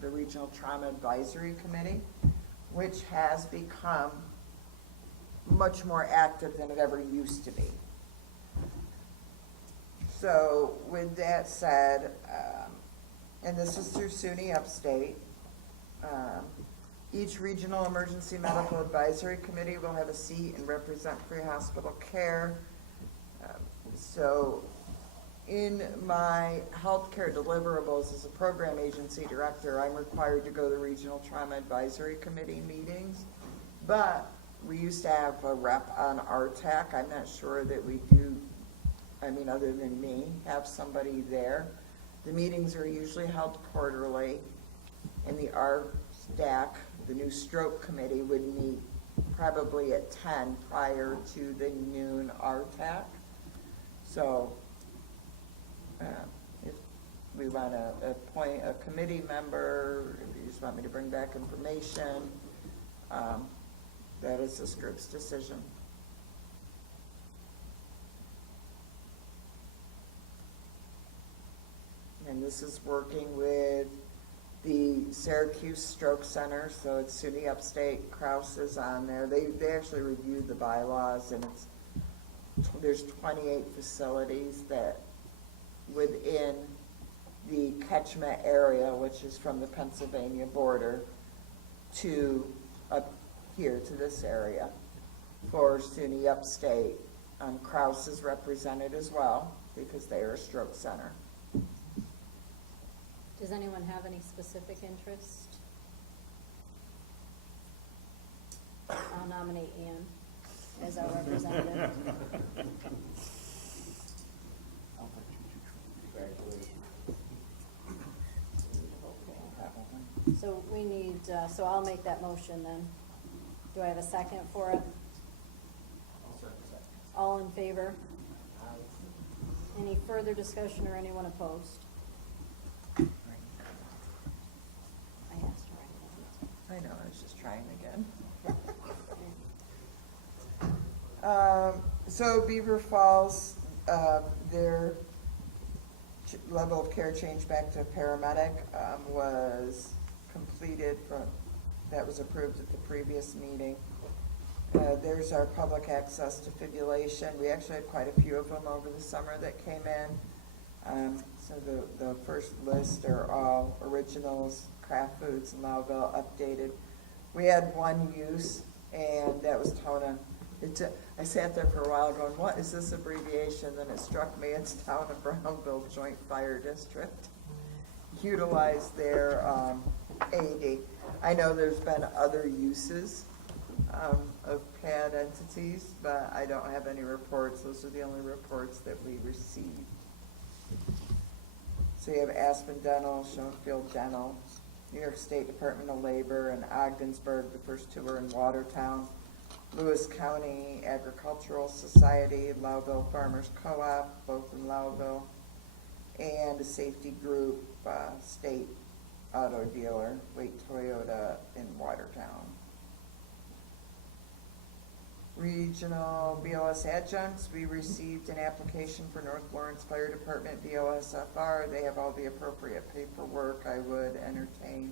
the Regional Trauma Advisory Committee, which has become much more active than it ever used to be. So with that said, and this is through SUNY Upstate, each Regional Emergency Medical Advisory Committee will have a seat and represent pre-hospital care. So in my healthcare deliverables as a program agency director, I'm required to go to Regional Trauma Advisory Committee meetings, but we used to have a rep on RTAC. I'm not sure that we do, other than me, have somebody there. The meetings are usually held quarterly, and the RSTAC, the new stroke committee, would meet probably at 10 prior to the noon RTAC. So if we want to appoint a committee member, if you just want me to bring back information, that is this group's decision. And this is working with the Syracuse Stroke Center, so it's SUNY Upstate. Kraus is on there. They actually reviewed the bylaws, and there's 28 facilities that within the catchment area, which is from the Pennsylvania border to up here to this area for SUNY Upstate. Kraus is represented as well because they are a stroke center. Does anyone have any specific interest? I'll nominate Ann as our representative. So we need, so I'll make that motion then. Do I have a second for it? All in favor? Any further discussion or anyone opposed? I asked her. I know, I was just trying again. So Beaver Falls, their level of care change back to paramedic was completed that was approved at the previous meeting. There's our public access defibrillation. We actually had quite a few of them over the summer that came in. So the first list are all originals, Kraft Foods and Loudville updated. We had one use, and that was Tona. I sat there for a while going, what is this abbreviation? Then it struck me, it's Town of Brownville Joint Fire District. Utilize their AED. I know there's been other uses of PAD entities, but I don't have any reports. Those are the only reports that we received. So you have Aspen Dental, Schoenfield Dental, New York State Department of Labor, and Ogdensburg. The first two are in Watertown. Lewis County Agricultural Society, Loudville Farmers Co-op, both in Loudville, and a safety group, state auto dealer, Wait Toyota in Watertown. Regional BLS adjuncts, we received an application for North Lawrence Fire Department BLSFR. They have all the appropriate paperwork. I would entertain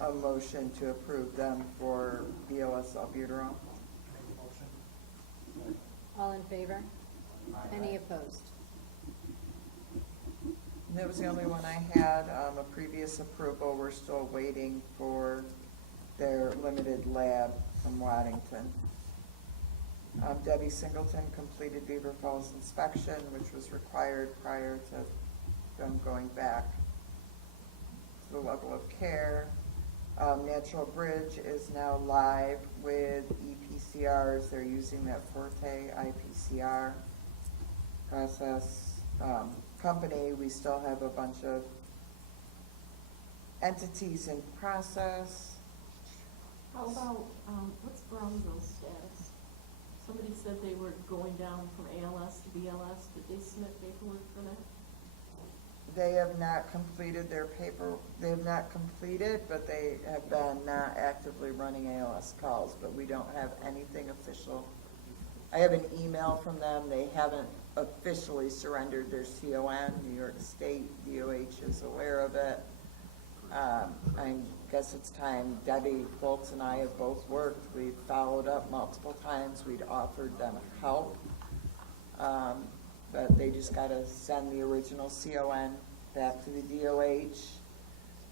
a motion to approve them for BLS albuterol. All in favor? Any opposed? And that was the only one I had, a previous approval. We're still waiting for their limited lab from Waddington. Debbie Singleton completed Beaver Falls inspection, which was required prior to them going back to the level of care. Natural Bridge is now live with EPCRs. They're using that Forte IPCR process. Company, we still have a bunch of entities in process. How about, what's Brownville's status? Somebody said they were going down from ALS to BLS. Did they submit paperwork for that? They have not completed their paper, they have not completed, but they have been not actively running ALS calls, but we don't have anything official I have an email from them. They haven't officially surrendered their CON. New York State DOH is aware of it. I guess it's time. Debbie Foltz and I have both worked. We've followed up multiple times. We'd offered them help. But they just got to send the original CON back to the DOH.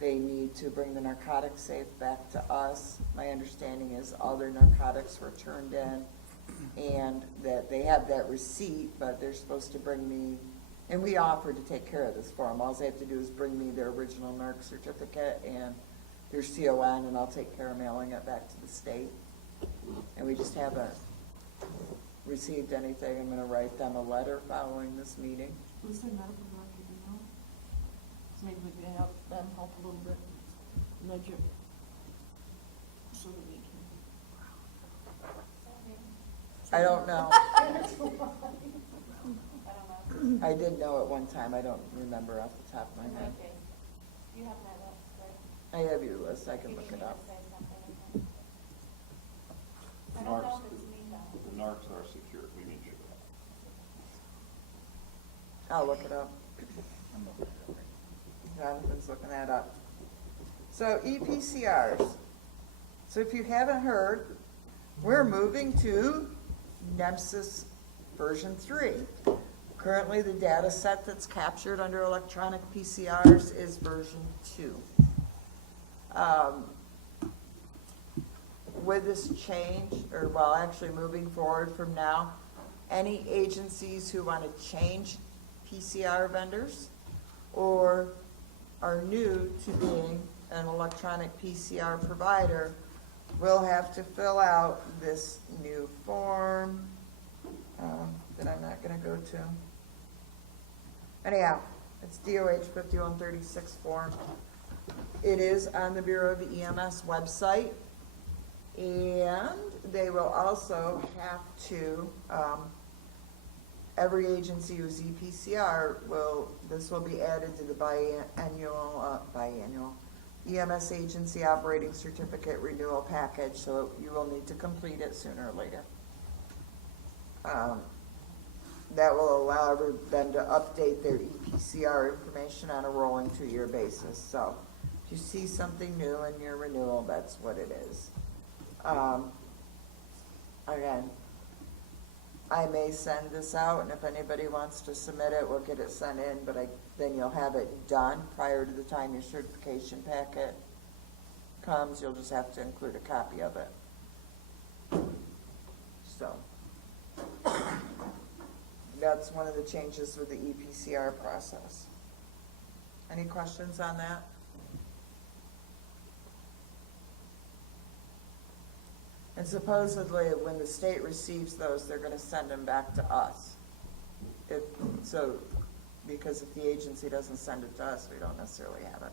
They need to bring the narcotics safe back to us. My understanding is all their narcotics were turned in and that they have that receipt, but they're supposed to bring me, and we offered to take care of this for them. All they have to do is bring me their original NARC certificate and their CON, and I'll take care of mailing it back to the state. And we just haven't received anything. I'm gonna write them a letter following this meeting. Who's their medical director, do you know? So maybe we can help them help a little bit, nudge it, so that we can. I don't know. I don't know. I did know at one time. I don't remember off the top of my head. Okay. You have my list, right? I have your list. I can You look need it me to up. say something, okay? I The don't know NARCs, if it's me though. the NARCs are secure, we need you. I'll look it up. Jonathan's looking that up. So EPCRs. So if you haven't heard, we're moving to NEMSIS version 3. Currently, the data set that's captured under electronic PCRs is version 2. With this change, or well, actually moving forward from now, any agencies who want to change PCR vendors or are new to being an electronic PCR provider will have to fill out this new form that I'm not going to go to. Anyhow, it's DOH 5136 form. It is on the Bureau of the EMS website, and they will also have to, every agency who's EPCR this will be added to the biannual EMS agency operating certificate renewal package, so you will need to complete it sooner or later. That will allow them to update their EPCR information on a rolling 2-year basis. So if you see something new in your renewal, that's what it is. Again, I may send this out, and if anybody wants to submit it, we'll get it sent in, but then you'll have it done prior to the time your certification packet comes. You'll just have to include a copy of it. So that's one of the changes with the EPCR process. Any questions on that? And supposedly, when the state receives those, they're gonna send them back to us. Because if the agency doesn't send it to us, we don't necessarily have it.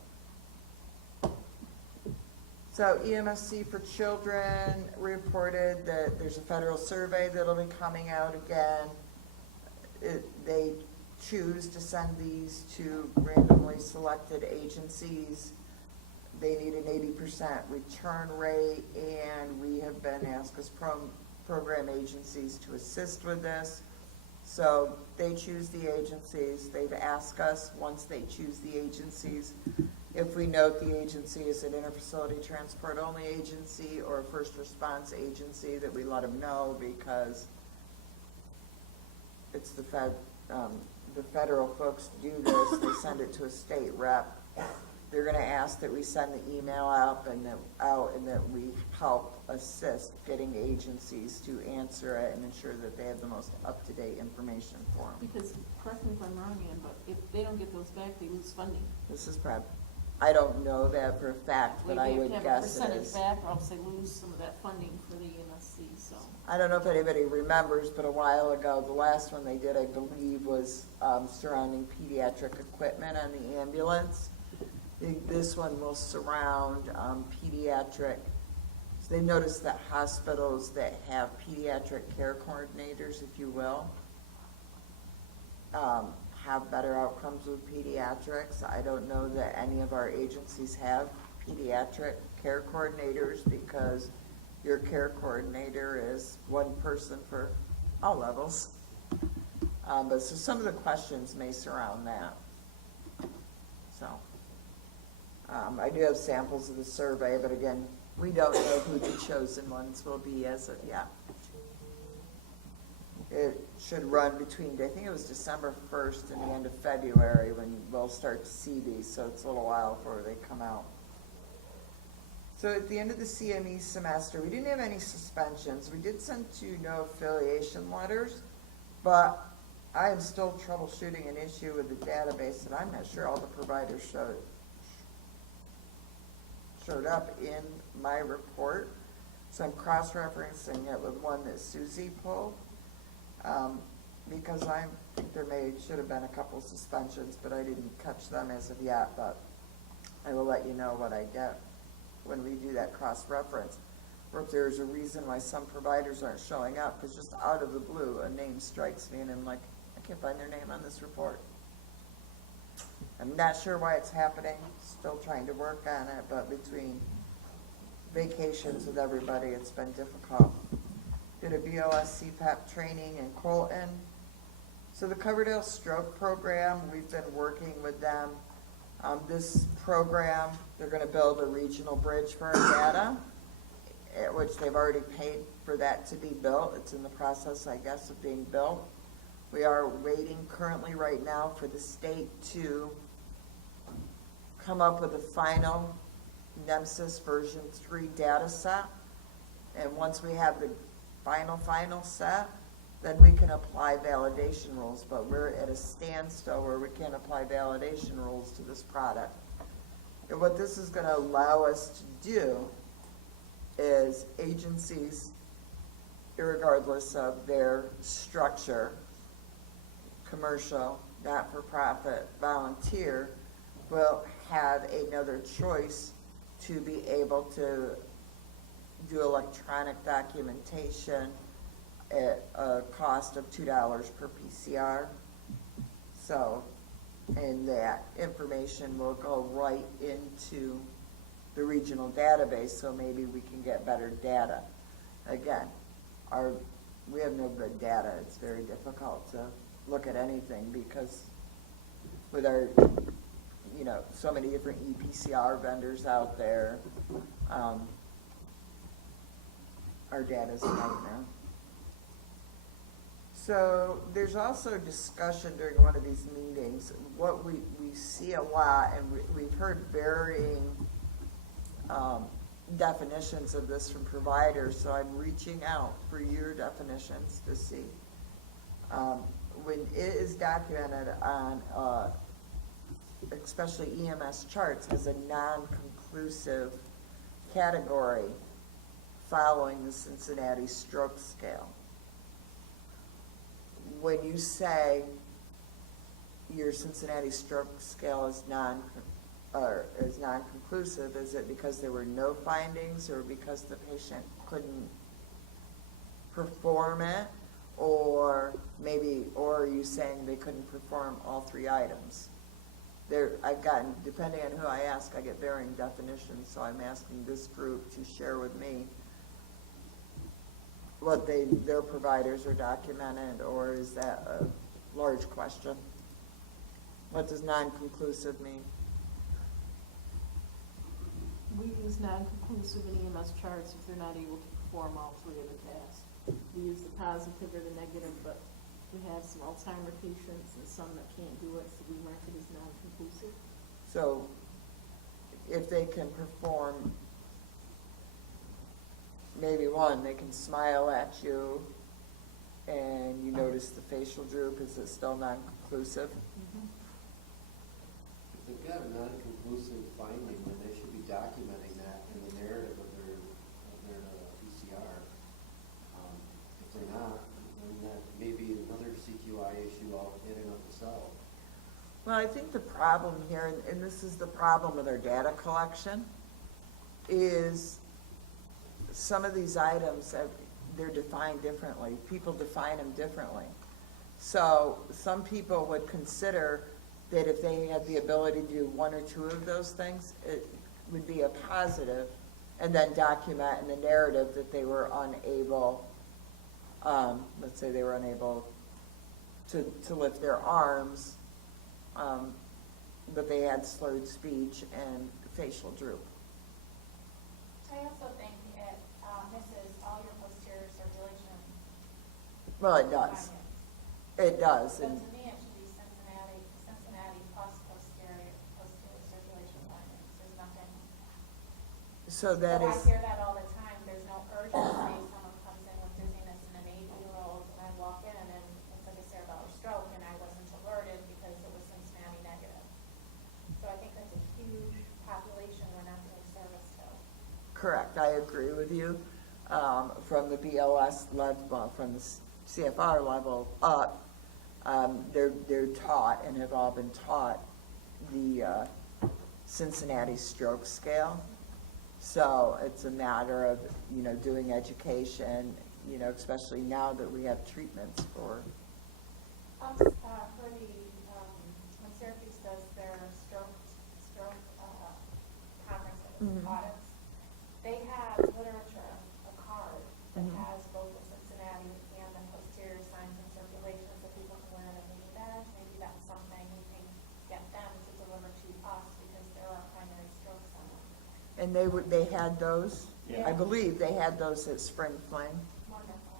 So EMSC for Children reported that there's a federal survey that'll be coming out again. They choose to send these to randomly selected agencies. They need an 80% return rate, and we have been asked as program agencies to assist with this. So they choose the agencies. They've asked us, once they choose the agencies, if we note the agency is an interfacility transport only agency or a first response agency, that we let them know, because it's the federal folks do this. They send it to a state rep. They're going to ask that we send the email out and that we help assist getting agencies to answer it and ensure that they have the most up-to-date information for them. Because, correct me if I'm wrong, Ann, but if they don't get those back, they lose funding. This is prep. I don't know that for a fact, but I would guess it They have to have a is. percentage back, or else they lose some of that funding for the EMSC, so. I don't know if anybody remembers, but a while ago, the last one they did, I believe, was surrounding pediatric equipment on the ambulance. This one will surround pediatric. So they noticed that hospitals that have pediatric care coordinators, if you will, have better outcomes with pediatrics. I don't know that any of our agencies have pediatric care coordinators, because your care coordinator is one person for all levels. But so some of the questions may surround that. So, I do have samples of the survey, but again, we don't know who the chosen ones will be as of yet. It should run between, I think it was December 1st and the end of February when we'll start to see these, so it's a little while before they come out. So at the end of the CME semester, we didn't have any suspensions. We did send 2 no affiliation letters, but I am still troubleshooting an issue with the database, and I'm not sure all the providers showed up in my report. So I'm cross-referencing it with one that Susie pulled, because I think should have been a couple suspensions, but I didn't catch them as of yet, but I will let you know what I get when we do that cross-reference, or if there's a reason why some providers aren't showing up, because just out of the blue, a name strikes me, and I'm like, I can't find their name on this report. I'm not sure why it's happening, still trying to work on it, but between vacations with everybody, it's been difficult. Did a BLS CPAP training in Colton. So the Coverdale Stroke Program, we've been working with them. This program, they're going to build a regional bridge for our data, which they've already paid for that to be built. It's in the process, I guess, of being built. We are waiting currently right now for the state to come up with a final NEMSIS version 3 data set. And once we have the final set, then we can apply validation rules, but we're at a standstill where we can't apply validation rules to this product. And what this is going to allow us to do is agencies, irregardless of their structure, commercial, not-for-profit, volunteer, will have another choice to be able to do electronic documentation at a cost of $2 per PCR. So, and that information will go right into the regional database, so maybe we can get better data. Again, we have no good data. It's very difficult to look at anything because with our, so many different ePCR vendors out there, our data's a nightmare. So there's also discussion during one of these meetings. What we see a lot, and we've heard varying definitions of this from providers, so I'm reaching out for your definitions to see. When it is documented on, especially EMS charts, as a non-conclusive category following the Cincinnati Stroke Scale. When you say your Cincinnati Stroke Scale is non-conclusive, is it because there were no findings or because the patient couldn't perform it, or are you saying they couldn't perform all 3 items? I've gotten, depending on who I ask, I get varying definitions, so I'm asking this group to share with me what their providers are documented, or is that a large question? What does non-conclusive mean? We use non-conclusive in EMS charts if they're not able to perform all 3 of the tasks. We use the positive or the negative, but we have some Alzheimer patients and some that can't do it, so we mark it as non-conclusive. So if they can perform maybe one, they can smile at you and you notice the facial droop, is it still non-conclusive? Mm-hmm. If they've got a non-conclusive finding, then they should be documenting that in the narrative of their PCR. If they're not, then that may be another CQI issue all in and of itself. Well, I think the problem here, and this is the problem with our data collection, is some of these items, they're defined differently. People define them differently. So some people would consider that if they had the ability to do 1 or 2 of those things, it would be a positive, and then document in the narrative that they were unable let's say they were unable to lift their arms, but they had slurred speech and facial droop. I also think it misses all your posterior circulation. Well, it does. findings. It does, So and to me, it should be Cincinnati plus posterior circulation findings. There's nothing. so that So is, I hear that all the time. There's no urgency. Someone comes in with dizziness and an 80-year-old, and I walk in and it's like a cerebral stroke, and I wasn't alerted because it was Cincinnati negative. So I think that's a huge population we're not doing service to. correct, I agree with you. From the BLS level, from the CFR level up, they're taught and have all been taught the Cincinnati stroke scale. So it's a matter of, doing education, especially now that we have treatments for. For the, when Syracuse does their stroke conferences, audits, they have literature, a card that has both the Cincinnati and the posterior signs and circulation, so people can wear it in the badge. Maybe that's something we can get them to deliver to us because they're our primary stroke center. And they had those, Yeah. I believe they had those at Spring Fling. Wonderful.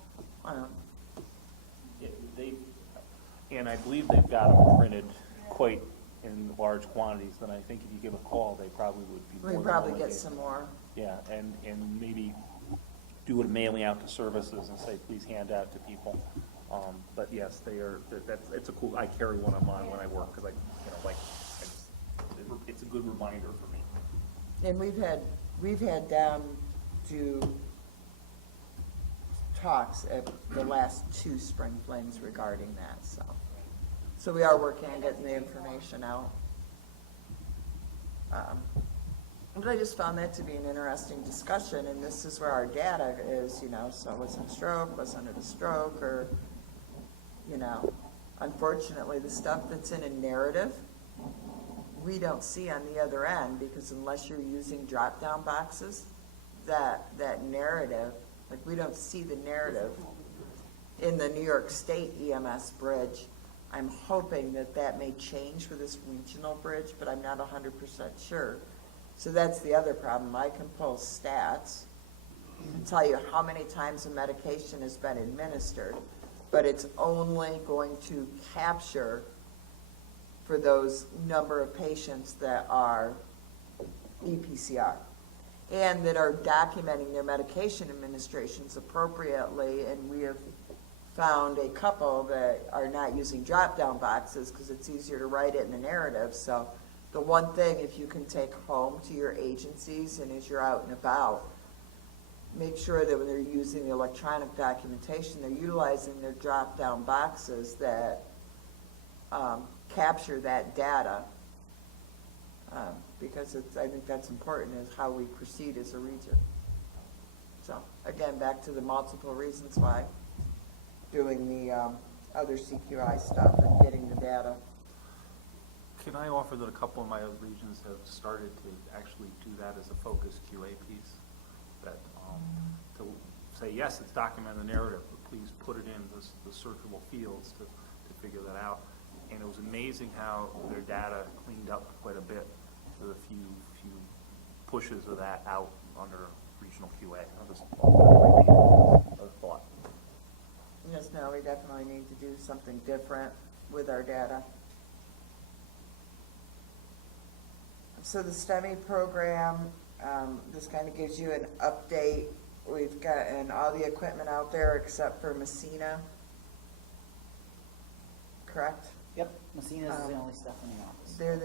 And I believe they've got them printed quite in large quantities, then I think if you give a call, they probably would be more We than probably willing get to- some more. Yeah, and maybe do a mailing out to services and say, please hand out to people. But yes, it's a cool, I carry one on mine when I work, because it's a good reminder for me. And we've had them do talks at the last 2 Spring Flings regarding that, so we are working on getting the information out. But I just found that to be an interesting discussion, and this is where our data is, so wasn't a stroke, wasn't it a stroke, or, unfortunately, the stuff that's in a narrative, we don't see on the other end, because unless you're using drop-down boxes, that narrative, like, we don't see the narrative in the New York State EMS bridge. I'm hoping that may change for this regional bridge, but I'm not 100% sure. So that's the other problem. I can pull stats and tell you how many times a medication has been administered, but it's only going to capture for those number of patients that are EPCR and that are documenting their medication administrations appropriately, and we have found a couple that are not using drop-down boxes because it's easier to write it in the narrative. So the one thing, if you can take home to your agencies and as you're out and about, make sure that when they're using the electronic documentation, they're utilizing their drop-down boxes that capture that data, because I think that's important, is how we proceed as a region. So again, back to the multiple reasons why doing the other CQI stuff and getting the data. Can I offer that a couple of my other regions have started to actually do that as a focus QA piece? That, to say, yes, it's documented in the narrative, but please put it in the searchable fields to figure that out. And it was amazing how their data cleaned up quite a bit with a few pushes of that out under regional QA. That was a thought. Yes, no, we definitely need to do something different with our data. So the STEMI program, this kind of gives you an update. We've gotten all the equipment out there except for Messina, correct? Yep, Messina's is the only stuff in the office. They're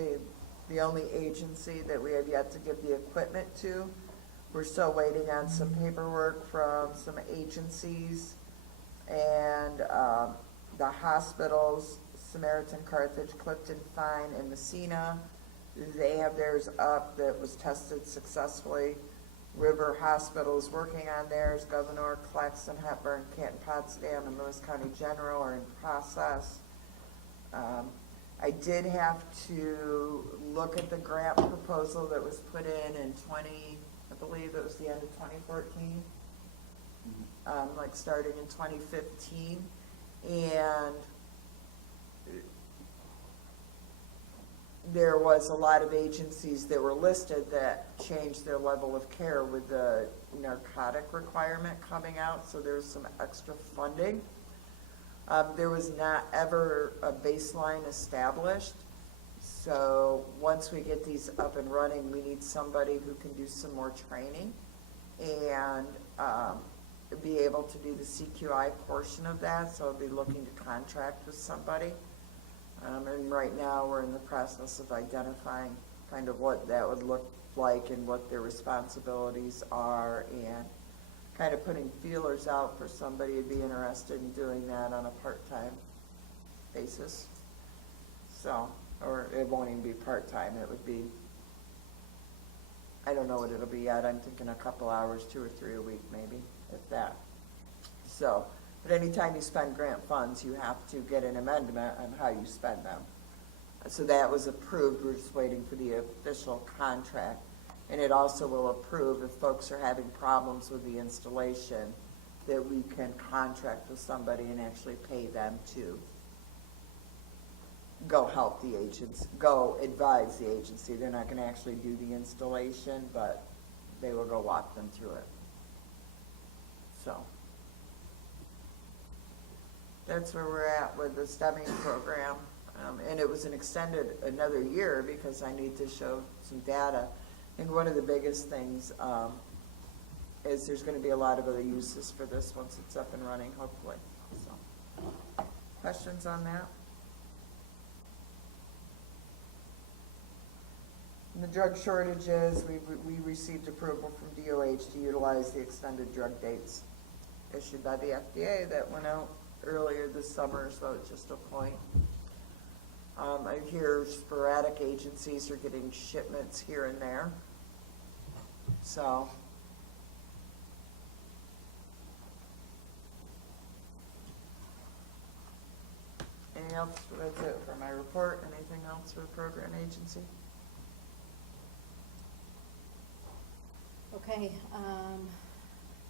the only agency that we have yet to give the equipment to. We're still waiting on some paperwork from some agencies and the hospitals, Samaritan, Carthage, Clifton, Fine, and Messina. They have theirs up that was tested successfully. River Hospital is working on theirs. Governor, Claxton, Hepburn, Canton, Potsdam, and Lewis County General are in process. I did have to look at the grant proposal that was put in 20, I believe it was the end of 2014. like starting in 2015. And there was a lot of agencies that were listed that changed their level of care with the narcotic requirement coming out, so there's some extra funding. There was not ever a baseline established, so once we get these up and running, we need somebody who can do some more training and be able to do the CQI portion of that, so I'll be looking to contract with somebody. And right now, we're in the process of identifying kind of what that would look like and what their responsibilities are, and kind of putting feelers out for somebody who'd be interested in doing that on a part-time basis. So, or it won't even be part-time, it would be, I don't know what it'll be yet, I'm thinking a couple hours, 2 or 3 a week maybe, if that. So, but anytime you spend grant funds, you have to get an amendment on how you spend them. So that was approved, we're just waiting for the official contract. And it also will approve if folks are having problems with the installation, that we can contract with somebody and actually pay them to go help the agents, go advise the agency. They're not gonna actually do the installation, but they will go walk them through it. So that's where we're at with the STEMing program. And it was an extended another year because I need to show some data. I think one of the biggest things is there's going to be a lot of other uses for this once it's up and running, hopefully. So, questions on that? And the drug shortages, we received approval from DOH to utilize the extended drug dates issued by the FDA that went out earlier this summer, so it's just a point. I hear sporadic agencies are getting shipments here and there. So, anything else? That's it for my report. Anything else for the program agency? Okay,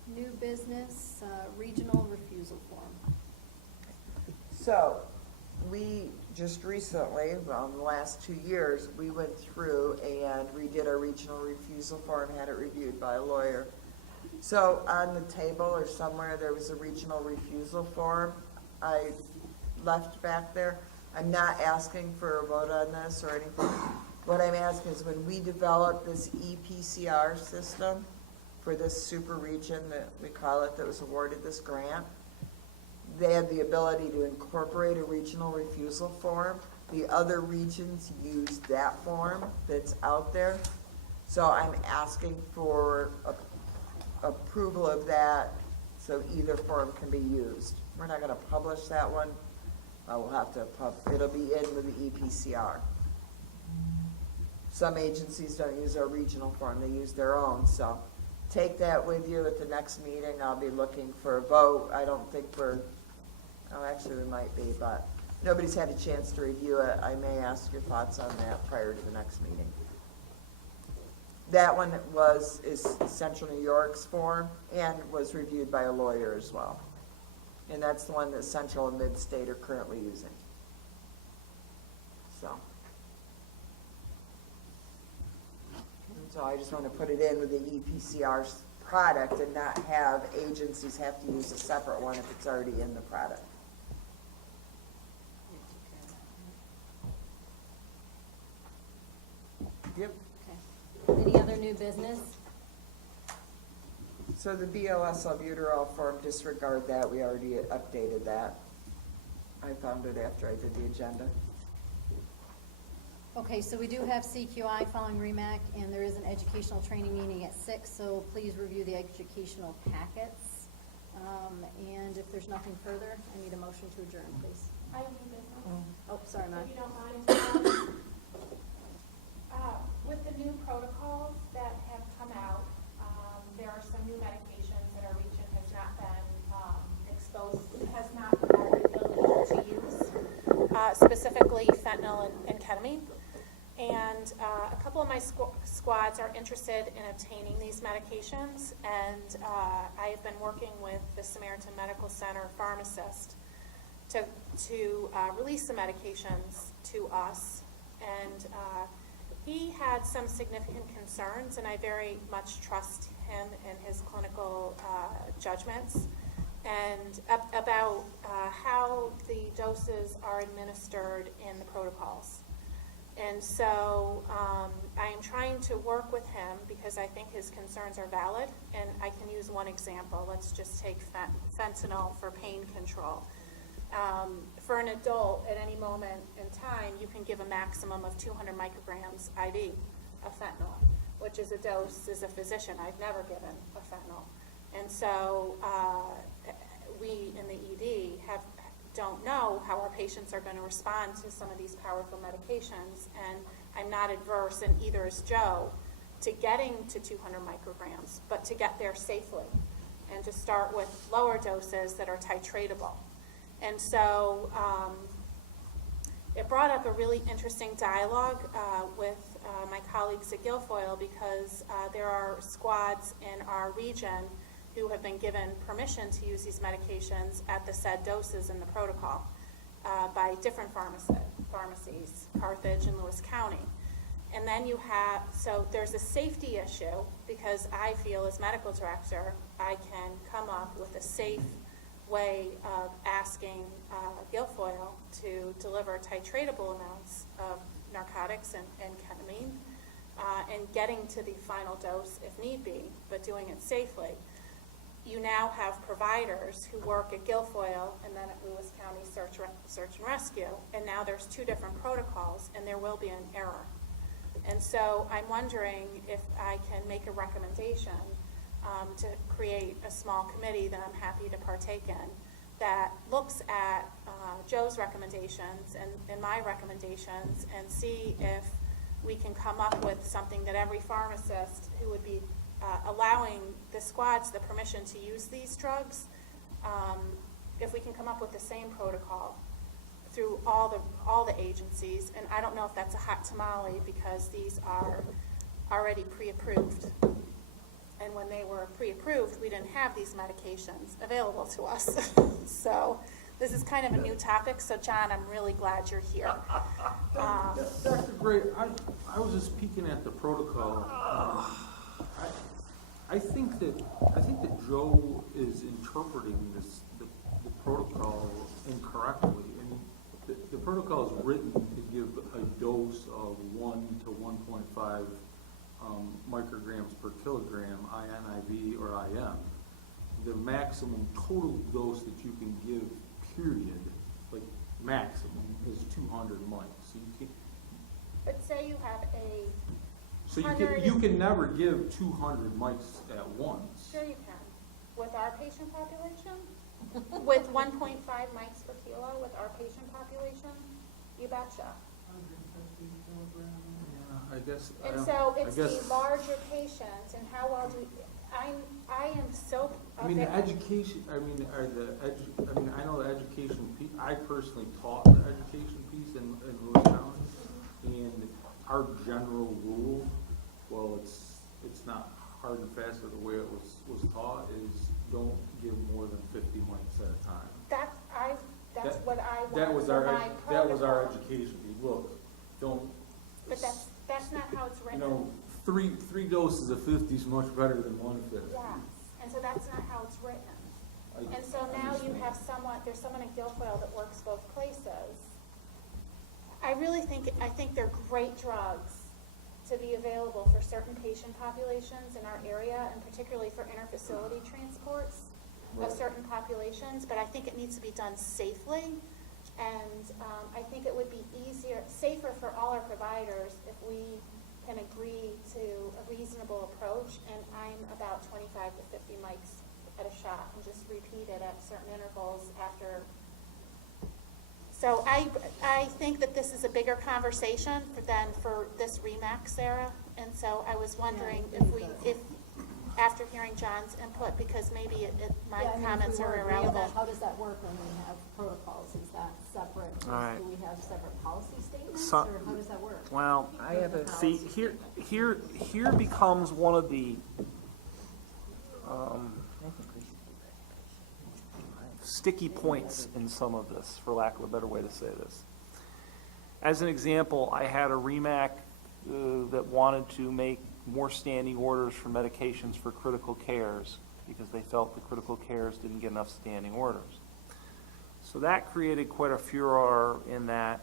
new business, regional refusal form. So, we just recently, well, in the last 2 years, we went through and redid our regional refusal form, had it reviewed by a lawyer. So on the table or somewhere, there was a regional refusal form I left back there. I'm not asking for a vote on this or anything. What I'm asking is when we developed this EPCR system for this super region that we call it, that was awarded this grant, they had the ability to incorporate a regional refusal form. The other regions use that form that's out there. So I'm asking for approval of that so either form can be used. We're not going to publish that one. We'll have to, it'll be in with the EPCR. Some agencies don't use our regional form, they use their own. So take that with you at the next meeting. I'll be looking for a vote. I don't think we're, oh, actually we might be, but nobody's had a chance to review it. I may ask your thoughts on that prior to the next meeting. That one is Central New York's form and was reviewed by a lawyer as well. And that's the one that Central and Mid-State are currently using. So I just want to put it in with the EPCR product and not have agencies have to use a separate one if it's already in the product. Yep. Okay. Any other new business? So the BLS albuterol form, disregard that. We already updated that. I found it after I did the agenda. Okay, so we do have CQI following REMAC, and there is an educational training meeting at 6, so please review the educational packets. And if there's nothing further, I need a motion to adjourn, please. I have new business. Oh, sorry, Matt. If you don't mind. With the new protocols that have come out, there are some new medications that our region has not been exposed, has not had the ability to use, specifically fentanyl and ketamine. And a couple of my squads are interested in obtaining these medications, and I have been working with the Samaritan Medical Center pharmacist to release the medications to us. And he had some significant concerns, and I very much trust him in his clinical judgments, and about how the doses are administered in the protocols. And so I am trying to work with him because I think his concerns are valid, and I can use one example. Let's just take fentanyl for pain control. For an adult, at any moment in time, you can give a maximum of 200 micrograms IV of fentanyl, which is a dose as a physician. I've never given a fentanyl. And so we in the ED don't know how our patients are going to respond to some of these powerful medications, and I'm not adverse, and either is Joe, to getting to 200 micrograms, but to get there safely and to start with lower doses that are titratable. And so it brought up a really interesting dialogue with my colleagues at Guilfoyle, because there are squads in our region who have been given permission to use these medications at the said doses in the protocol by different pharmacies, Carthage and Lewis County. And then you have, so there's a safety issue, because I feel as medical director, I can come up with a safe way of asking Guilfoyle to deliver titratable amounts of narcotics and ketamine, and getting to the final dose if need be, but doing it safely. You now have providers who work at Guilfoyle and then at Lewis County Search and Rescue, and now there's two different protocols, and there will be an error. And so I'm wondering if I can make a recommendation to create a small committee that I'm happy to partake in, that looks at Joe's recommendations and my recommendations, and see if we can come up with something that every pharmacist who would be allowing the squads the permission to use these drugs, if we can come up with the same protocol through all the agencies. And I don't know if that's a hot tamale, because these are already pre-approved. And when they were pre-approved, we didn't have these medications available to us. So this is kind of a new topic. So John, I'm really glad you're here. Dr. Gray, I was just peeking at the protocol. I think that Joe is interpreting the protocol incorrectly. I mean, the protocol is written to give a dose of 1 to 1.5 micrograms per kilogram, INIV or IM. The maximum total dose that you can give, period, like maximum, is 200 mics. So you can. But say you have a. So you can never give 200 mics at once. Sure you can. With our patient population, with 1.5 mics per kilo, with our patient population, you betcha. I guess. And so it's the larger patients, and how well do I am so. I mean, the education. I mean, I know the education piece. I personally taught the education piece in Lewis County, and our general rule, well, it's not hard and fast, but the way it was taught is don't give more than 50 mics at a time. That's what I want. That was our education piece. Look, don't. But that's not how it's written. You know, three doses of 50 is much better than 150. Yes, and so that's not how it's written. And so now you have there's someone at Guilfoyle that works both places. I think they're great drugs to be available for certain patient populations in our area, and particularly for interfacility transports of certain populations, but I think it needs to be done safely. And I think it would be safer for all our providers if we can agree to a reasonable approach. And I'm about 25 to 50 mics at a shot, and just repeat it at certain intervals after. So I think that this is a bigger conversation than for this REMAC, Sarah. And so I was wondering if after hearing John's input, because maybe my Yeah, I mean, if comments we were are agreeable, irrelevant. how does that work when we have protocols? Is that separate? All right. Do we have separate policy statements, So- or how does that work? Well, I have a, see, here becomes one of the, sticky points in some of this, for lack of a better way to say this. As an example, I had a REMAC that wanted to make more standing orders for medications for critical cares because they felt the critical cares didn't get enough standing orders. So that created quite a furor in that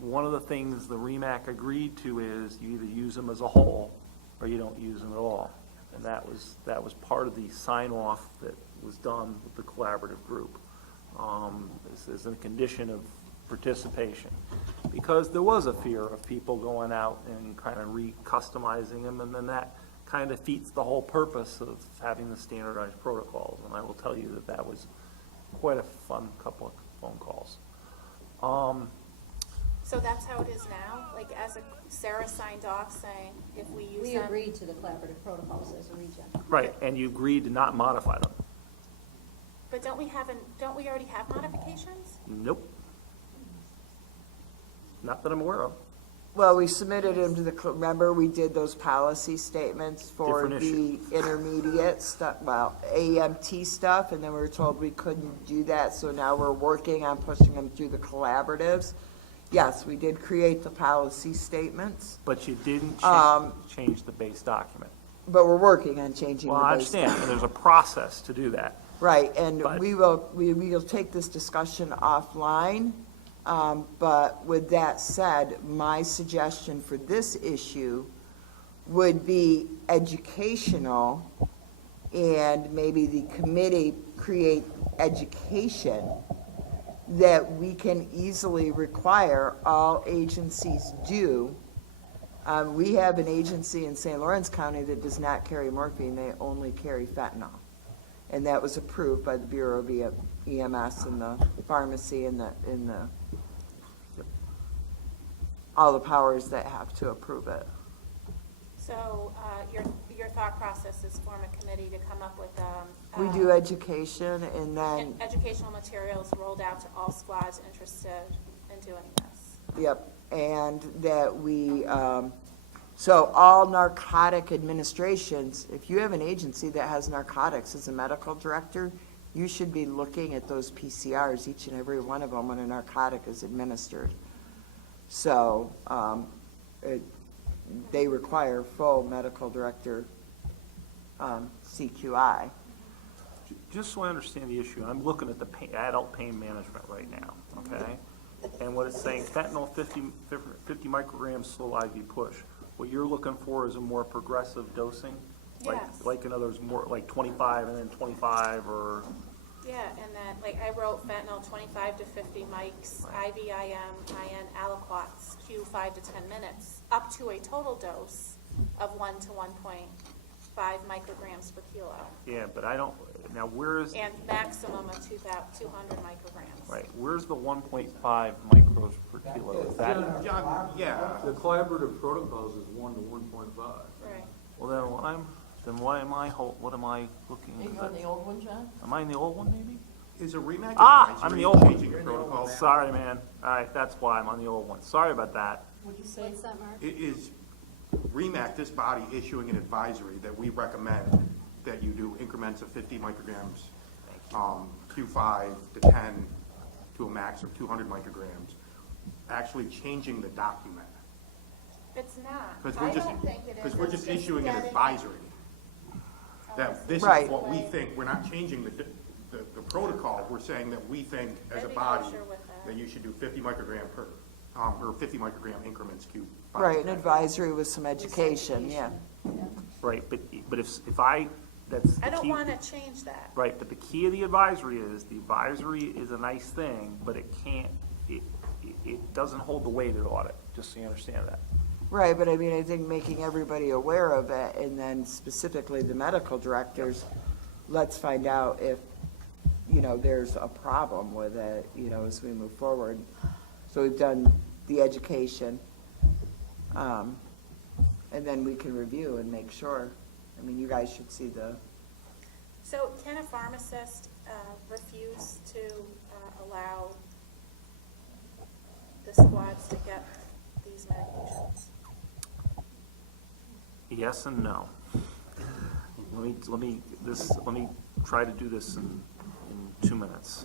one of the things the REMAC agreed to is you either use them as a whole or you don't use them at all. And that was part of the sign-off that was done with the collaborative group as a condition of participation. Because there was a fear of people going out and kind of re-customizing them, and then that kind of defeats the whole purpose of having the standardized protocols. And I will tell you that that was quite a fun couple of phone calls. So that's how it is now? Like, Sarah signed off saying if we use We them? agreed to the collaborative protocols as a region. Right, and you agreed to not modify them. But don't we already have modifications? Nope. Not that I'm aware of. well, we submitted them to the, remember, we did those policy statements for Different the intermediate stuff, well, AMT stuff, and then we were told we couldn't do that, so now we're working on pushing them through the collaboratives. Yes, we did create the policy statements, But you didn't change the base document. but we're working on changing the Well, I base. understand, and there's a process to do that. Right, and But- we will take this discussion offline. But with that said, my suggestion for this issue would be educational, and maybe the committee create education that we can easily require all agencies do. We have an agency in St. Lawrence County that does not carry morphine, they only carry fentanyl. And that was approved by the Bureau of EMS and the pharmacy and the all the powers that have to approve it. So, your thought process is form a committee to come up with, We do education and then, educational materials rolled out to all squads interested in doing this. yep, and that we, so all narcotic administrations, if you have an agency that has narcotics as a medical director, you should be looking at those PCRs, each and every one of them, when a narcotic is administered. So, they require full medical director, CQI. Just so I understand the issue, I'm looking at the adult pain management right now, okay? And what it's saying, fentanyl 50 micrograms slow IV push. What you're looking for is a more progressive dosing? Yes. Like in other words, more like 25 and then 25 or, Yeah, and then, like, I wrote fentanyl 25 to 50 mics, IVIM, IN aliquots, Q 5 to 10 minutes, up to a total dose of 1 to 1.5 micrograms per kilo, yeah, but I don't, now where's, and maximum of 200 micrograms. right, where's the 1.5 micros per kilo? Is that, John, yeah, The collaborative protocols is 1 to 1.5. Right. well then why am I, what am I looking Are you at? on the old one, John? Am I in the old one maybe? is a REMAC I'm advisory the old one. changing the protocol? Sorry, man. All right, that's why I'm on the old one. Sorry about that. What'd you say? What's that, Mark? It is REMAC, this body, issuing an advisory that we recommend that you do increments of 50 micrograms, Q5 to 10 to a max of 200 micrograms, actually changing the document. It's not. Because I we're just, don't think it is. because we're It's just issuing an getting- advisory. That this is Right. what we think, we're not changing the protocol, we're saying that we think as a I'd be body kosher with that. that you should do 50 microgram per, or 50 microgram increments Q. Right, an advisory with some education, yeah. Right, but if I, that's the I don't key. want to change that. Right, but the key of the advisory is a nice thing, but it can't, it doesn't hold the weight it ought to, just so you understand that. Right, but I mean, I think making everybody aware of it, and then specifically the medical directors, let's find out if, there's a problem with it, as we move forward. So we've done the education, and then we can review and make sure. I mean, you guys should see the, So can a pharmacist refuse to allow the squads to get these medications? Yes and no. Let me try to do this in 2 minutes.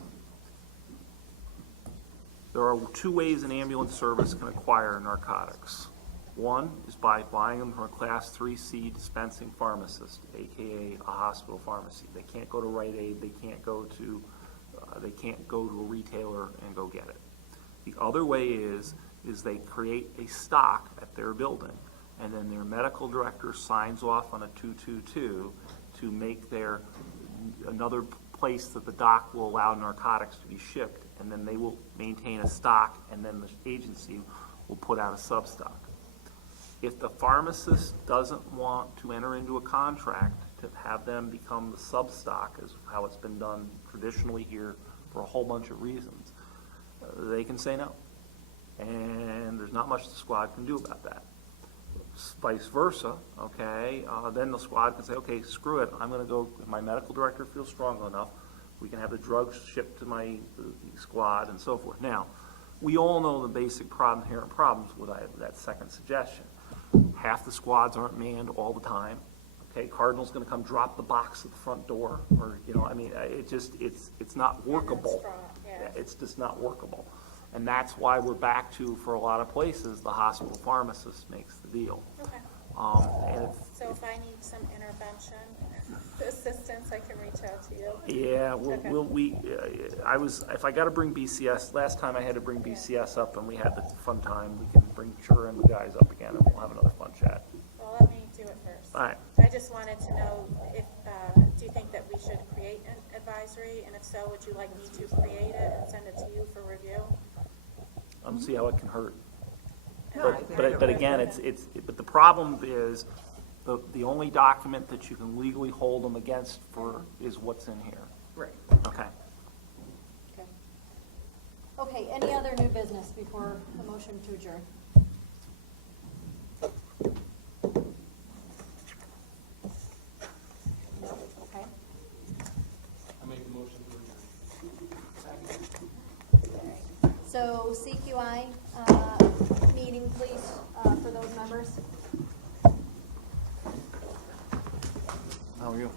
There are two ways an ambulance service can acquire narcotics. One is by buying them from a Class 3C dispensing pharmacist, AKA a hospital pharmacy. They can't go to Rite Aid, they can't go to a retailer and go get it. The other way is they create a stock at their building, and then their medical director signs off on a 222 to make their another place that the doc will allow narcotics to be shipped, and then they will maintain a stock, and then the agency will put out a substock. If the pharmacist doesn't want to enter into a contract to have them become the substock, is how it's been done traditionally here for a whole bunch of reasons, they can say no. And there's not much the squad can do about that. Vice versa, okay, then the squad can say, okay, screw it, I'm going to go, if my medical director feels strong enough, we can have the drugs shipped to the squad and so forth. Now, we all know the basic inherent problems with that second suggestion. Half the squads aren't manned all the time. Okay, Cardinal's going to come drop the box at the front door, or it's not workable. Yeah. It's just not workable, and that's why we're back to, for a lot of places, the hospital pharmacist makes the deal. Okay. And So if I need some intervention, assistance, I can reach out to you? yeah, Okay. if I got to bring BCS, last time I had to bring BCS up, and we had the fun time. We can bring Chura and the guys up again, and we'll have another fun chat. Well, let me do it first. All right. I just wanted to know if, do you think that we should create an advisory? And if so, would you like me to create it and send it to you for review? See how it can hurt. No, I think But again, but the problem is, the only document that you can legally hold them against for is what's in here. right. Okay. Okay. Okay, any other new business before the motion to adjourn? No? Okay. I make a motion to adjourn. So CQI meeting, please, for those members. How are you?